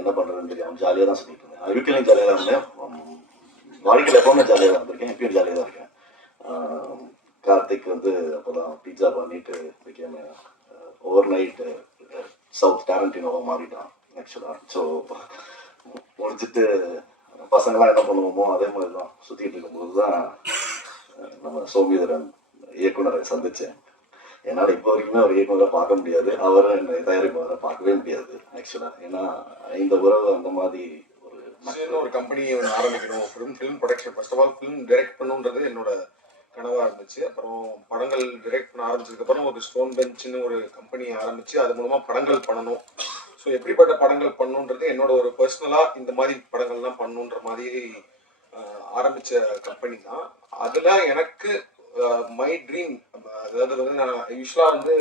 என்ன பண்ணுறதுன்னு தெரியாமல் ஜாலியாக தான் சொல்லிட்டு இருந்தேன். யூகேலையும் ஜாலியாக தான் இருந்தேன், வாழ்க்கையில் எப்போவுமே ஜாலியாக தான் இருந்திருக்கேன், எப்பயும் ஜாலியாக தான் இருக்கேன். கார்த்திக் வந்து அப்போ தான் பீட்சா பண்ணிட்டு பிகேம் ஓவர் நைட்டு சவுத் டேரண்டினோவாக மாறிட்டான் ஆக்சுவலாக. ஸோ முடிச்சுட்டு பசங்களாம் என்ன பண்ணுவோமோ அதே மாதிரி தான் சுற்றிட்டு இருக்கும்போது தான் நம்ம சோமிதரன் இயக்குனரை சந்தித்தேன். என்னால் இப்போ வரைக்குமே அவர் இயக்குனரை பார்க்க முடியாது, அவரும் என்னை தயாரிப்பாளரை பார்க்கவே முடியாது ஆக்சுவலாக. ஏன்னா இந்த உறவு அந்த மாதிரி ஒரு கம்பெனியை ஆரம்பிக்கணும், film production. First of all film direct பண்ணுன்றது என்னோட கனவாக இருந்துச்சு. அப்புறம் படங்கள் டைரக்ட் பண்ண ஆரம்பிச்சதுக்கப்புறம் ஒரு ஸ்டோன் பெஞ்சுன்னு ஒரு கம்பெனியை ஆரம்பித்து அது மூலமாக படங்கள் பண்ணணும். ஸோ எப்படிப்பட்ட படங்கள் பண்ணணுன்றது என்னோட ஒரு பர்சனலாக இந்த மாதிரி படங்கள்லாம் பண்ணணுன்ற மாதிரி ஆரம்பித்த கம்பெனி தான். அதில் எனக்கு மை ட்ரீம், அதாவது வந்து நான் யூஸ்வலாக வந்து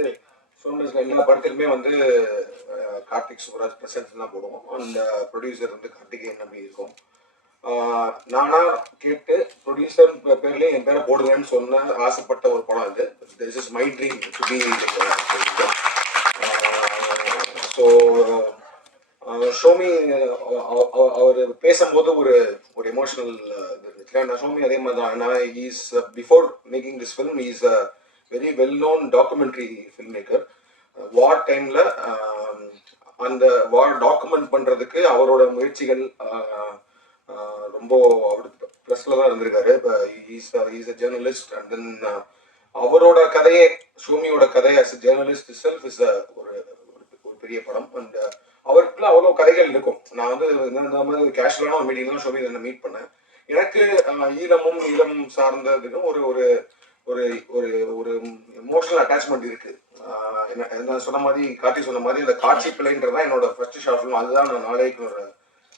ஸ்டோன் எல்லா படத்துக்குமே வந்து கார்த்திக் சுப்ராஜ் பிரசன்ஸ் தான் போடுவோம். அந்த ப்ரொடியூசர் வந்து கார்த்திகேயன் நம்பி இருக்கும். நானாக கேட்டு ப்ரொடியூசர் பேர்லேயே என் பேரை போடுவேன்னு சொன்ன ஆசைப்பட்ட ஒரு படம் இது. This is my dream to be. So Shomi அவர் பேசும்போது ஒரு எமோஷனல் இருந்துச்சு. நான் ஷோமி அதே மாதிரி தான். நான் is before making this film is very well known documentary film maker. War டைம்ல அந்த வார் டாக்குமெண்ட் பண்றதுக்கு அவரோட முயற்சிகள் ரொம்ப அவர் ப்ரெஸ்ல தான் இருந்திருக்காரு. Is a journalist and then அவரோட கதையே ஷோமியோட கதை அஸ் ஜேர்னலிஸ்ட் செல்ஃப் இஸ் ஒரு பெரிய படம். அண்ட் அவருக்குள்ள அவ்வளோ கதைகள் இருக்கும். நான் வந்து இந்த மாதிரி கேஷுவலான ஒரு மீட்டிங் தான் ஷோமி மீட் பண்ணேன். எனக்கு ஈழம் சார்ந்ததுக்கும் ஒரு ஒரு ஒரு ஒரு ஒரு எமோஷனல் அட்டாச்மெண்ட் இருக்கு. என்ன சொன்ன மாதிரி கார்த்தி சொன்ன மாதிரி இந்த காட்சி பிள்ளைன்றதான் என்னோட ஃபர்ஸ்ட் ஷார்ட் ஃபிலிம். அதுதான் நான் நாளைக்கு ஒரு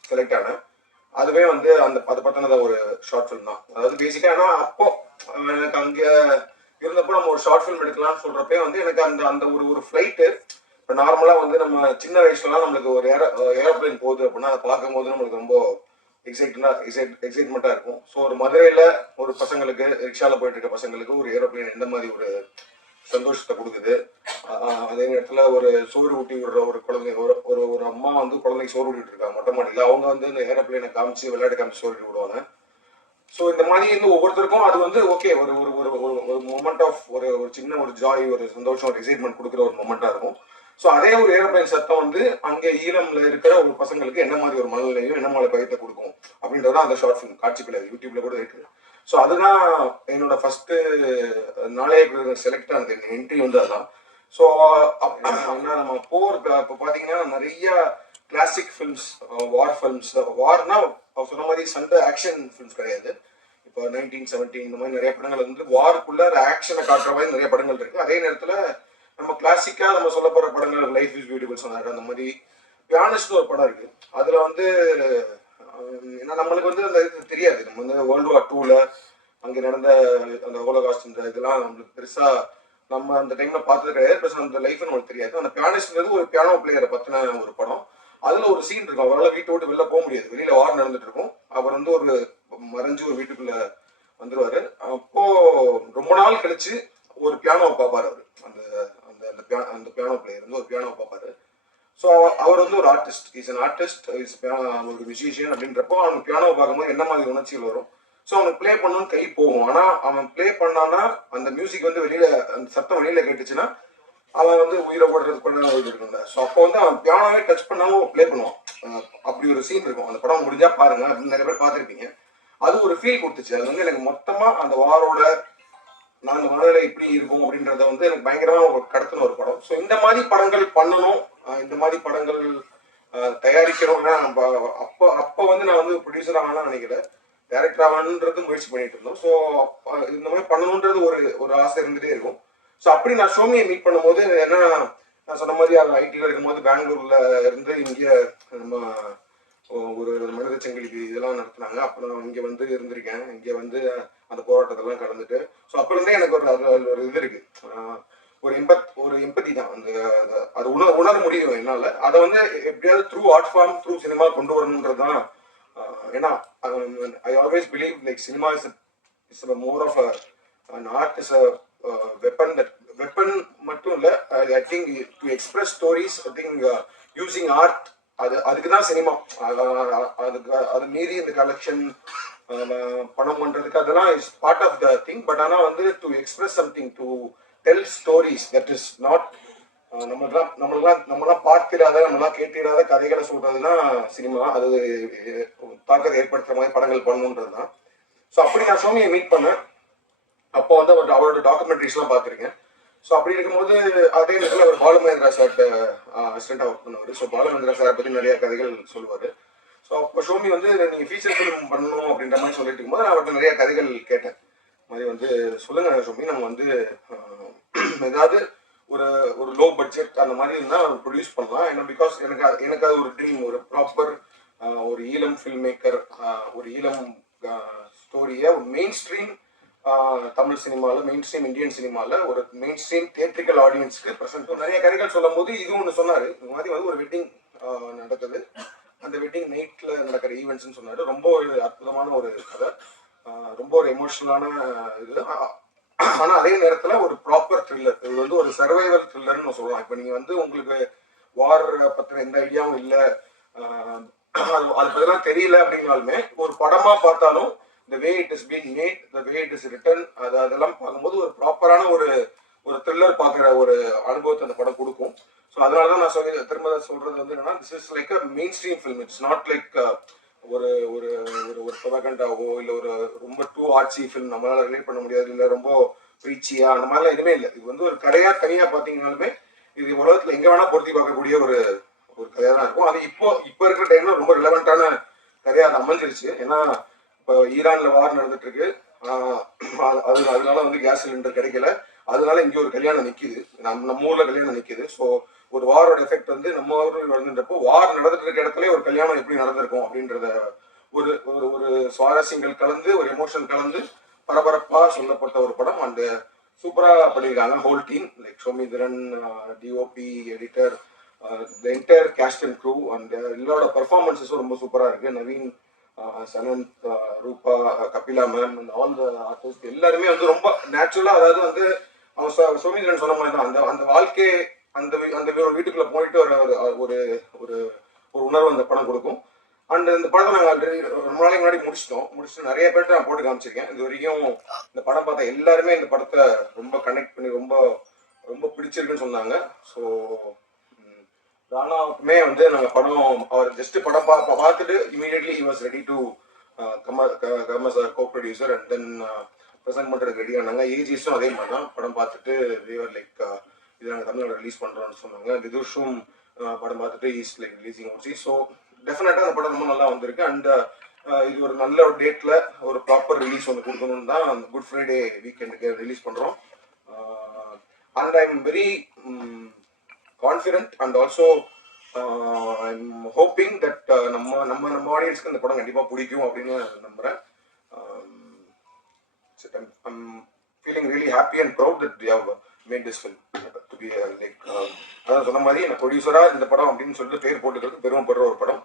செலக்ட் ஆனேன். அதுவே வந்து அது பத்தினத ஒரு ஷார்ட் ஃபிலிம் தான். அதாவது பேசிக்கா ஏன்னா அப்போ எனக்கு அங்க இருந்தப்போ நம்ம ஒரு ஷார்ட் ஃபிலிம் எடுக்கலாம்னு சொல்றப்பே வந்து எனக்கு அந்த ஒரு ஃபிளைட்டு இப்போ நார்மலா வந்து நம்ம சின்ன வயசுலலாம் நம்மளுக்கு ஒரு ஏரோப்ளைன் போகுது அப்படின்னா அதை பார்க்கும்போது நம்மளுக்கு ரொம்ப எக்ஸைட்மெண்ட்டாக இருக்கும். ஸோ ஒரு மதுரையில் ஒரு பசங்களுக்கு ரிக்ஷாவில் போயிட்டு இருக்க பசங்களுக்கு ஒரு ஏரோப்ளைன் எந்த மாதிரி ஒரு சந்தோஷத்தை கொடுக்குது. அதே நேரத்தில் ஒரு சோறு ஊட்டி விடுற ஒரு குழந்தை ஒரு அம்மா வந்து குழந்தைக்கு சோறு ஊட்டிட்டு இருக்காங்க மொட்டை மாடியில். அவங்க வந்து இந்த ஏரோப்ளைனை காமிச்சு விளையாட்டு காமிச்சு சோறு ஊட்டி விடுவாங்க. ஸோ இந்த மாதிரி வந்து ஒவ்வொருத்தருக்கும் அது வந்து ஓகே ஒரு ஒரு ஒரு மொமெண்ட் ஆஃப் ஒரு சின்ன ஒரு ஜாய் ஒரு சந்தோஷம் ஒரு எக்ஸைட்மெண்ட் கொடுக்குற ஒரு மொமெண்ட்டாக இருக்கும். ஸோ அதே ஒரு ஏரோப்ளைன் சத்தம் வந்து அங்கே ஈழம்ல இருக்கிற ஒரு பசங்களுக்கு என்ன மாதிரி ஒரு மனநிலையும் என்ன மாதிரி பயத்தை கொடுக்கும் அப்படின்றதான் அந்த ஷார்ட் ஃபிலிம் காட்சி பிள்ளை யூடியூப்ல கூட இருக்கு. ஸோ அதுதான் என்னோட ஃபர்ஸ்ட் நாளைய செலக்ட் ஆனது என்ட்ரி வந்து அதுதான். ஸோ நம்ம இப்போ பார்த்தீங்கன்னா நிறைய கிளாசிக் ஃபிலிம்ஸ் வார் ஃபிலிம்ஸ் வார்னா அவர் சொன்ன மாதிரி சண்டை ஆக்ஷன் ஃபிலிம்ஸ் கிடையாது. இப்போ 1917 இந்த மாதிரி நிறைய படங்கள் வந்து வாருக்குள்ள ஆக்ஷனை காட்டுற மாதிரி நிறைய படங்கள் இருக்கு. அதே நேரத்தில் நம்ம கிளாசிக்கா நம்ம சொல்ல போற படங்கள் லைஃப் இஸ் பியூட்டிஃபுல் சொன்னாரு. அந்த மாதிரி பியானிஸ்ட் ஒரு படம் இருக்கு. அதுல வந்து ஏன்னா நம்மளுக்கு வந்து அந்த இது தெரியாது. நம்ம வந்து வேர்ல்டு வார் 2ல அங்கே நடந்த அந்த ஹோலோகாஸ்ட் இந்த இதெல்லாம் நம்மளுக்கு பெருசா நம்ம அந்த டைம்ல பார்த்தது கிடையாது. ப்ளஸ் அந்த லைஃப் நம்மளுக்கு தெரியாது. அந்த பியானிஸ்ட்ன்றது ஒரு பியானோ பிளேயரை பத்தின ஒரு படம். அதுல ஒரு சீன் இருக்கும். அவரால் வீட்டை விட்டு வெளில போக முடியாது. வெளியில வார் நடந்துட்டு இருக்கும். அவர் வந்து ஒரு மறைஞ்சு ஒரு வீட்டுக்குள்ள வந்துருவாரு. அப்போ ரொம்ப நாள் கழிச்சு ஒரு பியானோவை பார்ப்பாரு. அவரு அந்த பியானோ பிளேயர் வந்து ஒரு பியானோவை பார்ப்பாரு. ஸோ அவர் வந்து ஒரு ஆர்டிஸ்ட், இஸ் அன் ஆர்டிஸ்ட், ஒரு மியூசிஷியன் அப்படின்றப்போ அவனுக்கு பியானோவை பார்க்கும்போது என்ன மாதிரி உணர்ச்சிகள் வரும். ஸோ அவனுக்கு ப்ளே பண்ணணும்னு கை போகும். ஆனால் அவன் ப்ளே பண்ணான்னா அந்த மியூசிக் வந்து வெளியில அந்த சத்தம் வெளியில கேட்டுச்சுன்னா அவன் வந்து உயிரை போடுறது கொண்டு இருக்குல்ல. ஸோ அப்போ வந்து அவன் பியானோவே டச் பண்ணாலும் ப்ளே பண்ணுவான். அப்படி ஒரு சீன் இருக்கும். அந்த படம் முடிஞ்சா பாருங்க, அப்படின்னு நிறைய பேர் பார்த்துருப்பீங்க. அது ஒரு ஃபீல் கொடுத்துச்சு. அது வந்து எனக்கு மொத்தமா அந்த வாரோட நான் அந்த மனதில இப்படி இருக்கும் அப்படின்றத வந்து எனக்கு பயங்கரமா கடத்தின ஒரு படம். ஸோ இந்த மாதிரி படங்கள் பண்ணணும், இந்த மாதிரி படங்கள் தயாரிக்கணும்னா நம்ம அப்போ வந்து நான் வந்து ப்ரொடியூசர் ஆகணும்னு நினைக்கல, டைரக்டர் ஆகணுன்றது முயற்சி பண்ணிட்டு இருந்தோம். ஸோ இந்த மாதிரி பண்ணணுன்றது ஒரு ஆசை இருந்துட்டே இருக்கும். ஸோ அப்படி நான் ஷோமியை மீட் பண்ணும்போது என்ன நான் சொன்ன மாதிரி அது ஐடியில் இருக்கும்போது பெங்களூர்ல இருந்து இங்கே நம்ம ஒரு மனித சங்கிலிக்கு இதெல்லாம் நடத்துனாங்க. அப்போ நான் இங்கே வந்து இருந்திருக்கேன். இங்கே வந்து அந்த போராட்டத்தெல்லாம் கடந்துட்டு ஸோ அப்போ இருந்தே எனக்கு ஒரு இது இருக்கு, ஒரு எம்பதி தான். அது உணர முடியும் என்னால். அதை வந்து எப்படியாவது through art form through cinema கொண்டு வரணுன்றது தான். ஏன்னா I always believe like cinema is more of an art is a weapon மட்டும் இல்லை. I think to express stories, I think using art அதுக்கு தான் சினிமா. அது மீறி இந்த கலெக்ஷன் பணம் பண்றதுக்கு அதெல்லாம் is part of the thing. But ஆனால் வந்து to express something, to tell stories, that is not நம்மளாம் பார்த்திடாத நம்மளாம் கேட்டிடாத கதைகளை சொல்றதுதான் சினிமா. அது தாக்கத்தை ஏற்படுத்துற மாதிரி படங்கள் பண்ணணுன்றது தான். ஸோ அப்படி நான் ஷோமியை மீட் பண்ணேன். அப்போ வந்து அவரோட டாக்குமெண்ட்ரிஸ்லாம் பார்த்துருக்கேன். ஸோ அப்படி இருக்கும்போது அதே நேரத்தில் அவர் பாலுமகேந்திரா சார்ட்ட அசிஸ்டண்டாக ஒர்க் பண்ணுவார். ஸோ பாலுமகேந்திரா சாரை பற்றி நிறைய கதைகள் சொல்லுவார். ஸோ அப்போ ஷோமி வந்து நீங்கள் ஃபீச்சர் ஃபிலிம் பண்ணணும் அப்படின்ற மாதிரி சொல்லிட்டு இருக்கும்போது நான் அவர்கிட்ட நிறைய கதைகள் கேட்டேன். மாதிரி வந்து சொல்லுங்க ஷோமி, நம்ம வந்து ஏதாவது ஒரு லோ பட்ஜெட் அந்த மாதிரி இருந்தால் ப்ரொடியூஸ் பண்ணலாம். ஏன்னா பிகாஸ் எனக்கு அது ஒரு ட்ரீம், ஒரு ப்ராப்பர் ஒரு ஈழம் ஃபில்ம் மேக்கர், ஒரு ஈழம் ஸ்டோரியை ஒரு மெயின் ஸ்ட்ரீம் தமிழ் சினிமாவில், மெயின் ஸ்ட்ரீம் இந்தியன் சினிமாவில் ஒரு மெயின் ஸ்ட்ரீம் தியேட்ரிக்கல் ஆடியன்ஸ்க்கு ப்ரெசென்ட் நிறைய கதைகள் சொல்லும் போது இது ஒன்று சொன்னார். இந்த மாதிரி வந்து ஒரு வெட்டிங் நடக்குது, அந்த வெட்டிங் நைட்டில் நடக்கிற ஈவெண்ட்ஸ்ன்னு சொன்னார். ரொம்ப ஒரு அற்புதமான ஒரு கதை, ரொம்ப ஒரு எமோஷனலான இது. ஆனால் அதே நேரத்தில் ஒரு ப்ராப்பர் த்ரில்லர். இது வந்து ஒரு சர்வைவல் த்ரில்லர்னு சொல்லலாம். இப்போ நீங்கள் வந்து உங்களுக்கு வார் பற்றின எந்த ஐடியாவும் இல்லை, அது பற்றிலாம் தெரியல அப்படின்னாலுமே ஒரு படமாக பார்த்தாலும் the way it is being made, the way it is written, அதெல்லாம் பார்க்கும்போது ஒரு ப்ராப்பரான ஒரு த்ரில்லர் பார்க்குற ஒரு அனுபவத்தை அந்த படம் கொடுக்கும். ஸோ அதனால தான் நான் திரும்ப சொல்றது வந்து என்னன்னா, this is like a main stream film. It's not like ஒரு ஒரு ஒரு ஒரு ப்ரொபகண்டாவோ இல்லை ஒரு ரொம்ப டூ ஆர்ட்சி ஃபிலிம் நம்மளால ரிலேட் பண்ண முடியாது, இல்லை ரொம்ப ரீச்சியா அந்த மாதிரிலாம் எதுவுமே இல்லை. இது வந்து ஒரு கதையா தனியாக பார்த்தீங்கன்னாலுமே இது உலகத்தில் எங்கே வேணா பொருத்தி பார்க்கக்கூடிய ஒரு ஒரு கதையாக தான் இருக்கும். அது இப்போ இருக்கிற டைம்ல ரொம்ப ரிலவெண்ட்டான கதையாக அது அமைஞ்சிருச்சு. ஏன்னா இப்போ ஈரான்ல வார் நடந்துட்டு இருக்கு. அதனால வந்து கேஸ் சிலிண்டர் கிடைக்கல, அதனால இங்கே ஒரு கல்யாணம் நிற்கிது, நம்ம ஊர்ல கல்யாணம் நிற்கிது. ஸோ ஒரு வாரோட எஃபெக்ட் வந்து நம்ம ஊரில் நடந்துட்டப்போ வார் நடந்துட்டு இருக்க இடத்துல ஒரு கல்யாணம் எப்படி நடந்திருக்கும் அப்படின்றத ஒரு ஒரு ஒரு சுவாரஸ்யங்கள் கலந்து ஒரு எமோஷன் கலந்து பரபரப்பா சொல்லப்பட்ட ஒரு படம். அந்த சூப்பரா பண்ணியிருக்காங்க whole team, like Somitharan, DOP, editor, the entire cast and crew. அந்த எல்லாரோட பர்ஃபார்மன்ஸஸும் ரொம்ப சூப்பரா இருக்கு. Naveen, Sananth, Roopa, Kapila ma'am, all the artist எல்லாருமே வந்து ரொம்ப நேச்சுரலா, அதாவது வந்து அவங்க சோமிதரன் சொன்ன மாதிரி தான் அந்த அந்த வாழ்க்கை அந்த அந்த வீட்டுக்குள்ள போயிட்டு ஒரு ஒரு ஒரு உணர்வு அந்த படம் கொடுக்கும். அண்ட் இந்த படத்தை நாங்கள் ஆல்ரெடி ரொம்ப நாளைக்கு முன்னாடி முடிச்சுட்டு நிறைய பேர்ட்ட நான் போட்டு காமிச்சிருக்கேன். இது வரைக்கும் இந்த படம் பார்த்தா எல்லாருமே இந்த படத்தை ரொம்ப கனெக்ட் பண்ணி ரொம்ப ரொம்ப பிடிச்சிருக்குன்னு சொன்னாங்க. ஸோ ராணாவுக்குமே வந்து நாங்கள் படம் அவர் ஜஸ்ட் படம் பார்த்துட்டு immediately he was ready to come us go producer and then present பண்ணுறதுக்கு ரெடி ஆனாங்க. ஏஜிஸும் அதே மாதிரி தான் படம் பார்த்துட்டு தேவர் லைக் இது நாங்கள் தமிழ்நாடு ரிலீஸ் பண்ணுறோம்னு சொன்னாங்க. விதுஷும் படம் பார்த்துட்டு is like releasing OC. So டெஃபினட்டாக அந்த படம் ரொம்ப நல்லா வந்திருக்கு. அண்ட் இது ஒரு நல்ல ஒரு டேட்டில் ஒரு ப்ராப்பர் ரிலீஸ் ஒன்று கொடுக்கணும்னு தான் அந்த குட் ஃப்ரைடே வீக்கெண்டுக்கு ரிலீஸ் பண்ணுறோம். And I am very confident and also I am hoping that நம்ம ஆடியன்ஸ்க்கு இந்த படம் கண்டிப்பாக பிடிக்கும் அப்படின்னு நம்புகிறேன். I'm feeling really happy and proud that we have made this film to be like அதான் சொன்ன மாதிரி நான் ப்ரொடியூசரா இந்த படம் அப்படின்னு சொல்லிட்டு பேர் போட்டுக்கிறது பெருமைப்படுற ஒரு படம்.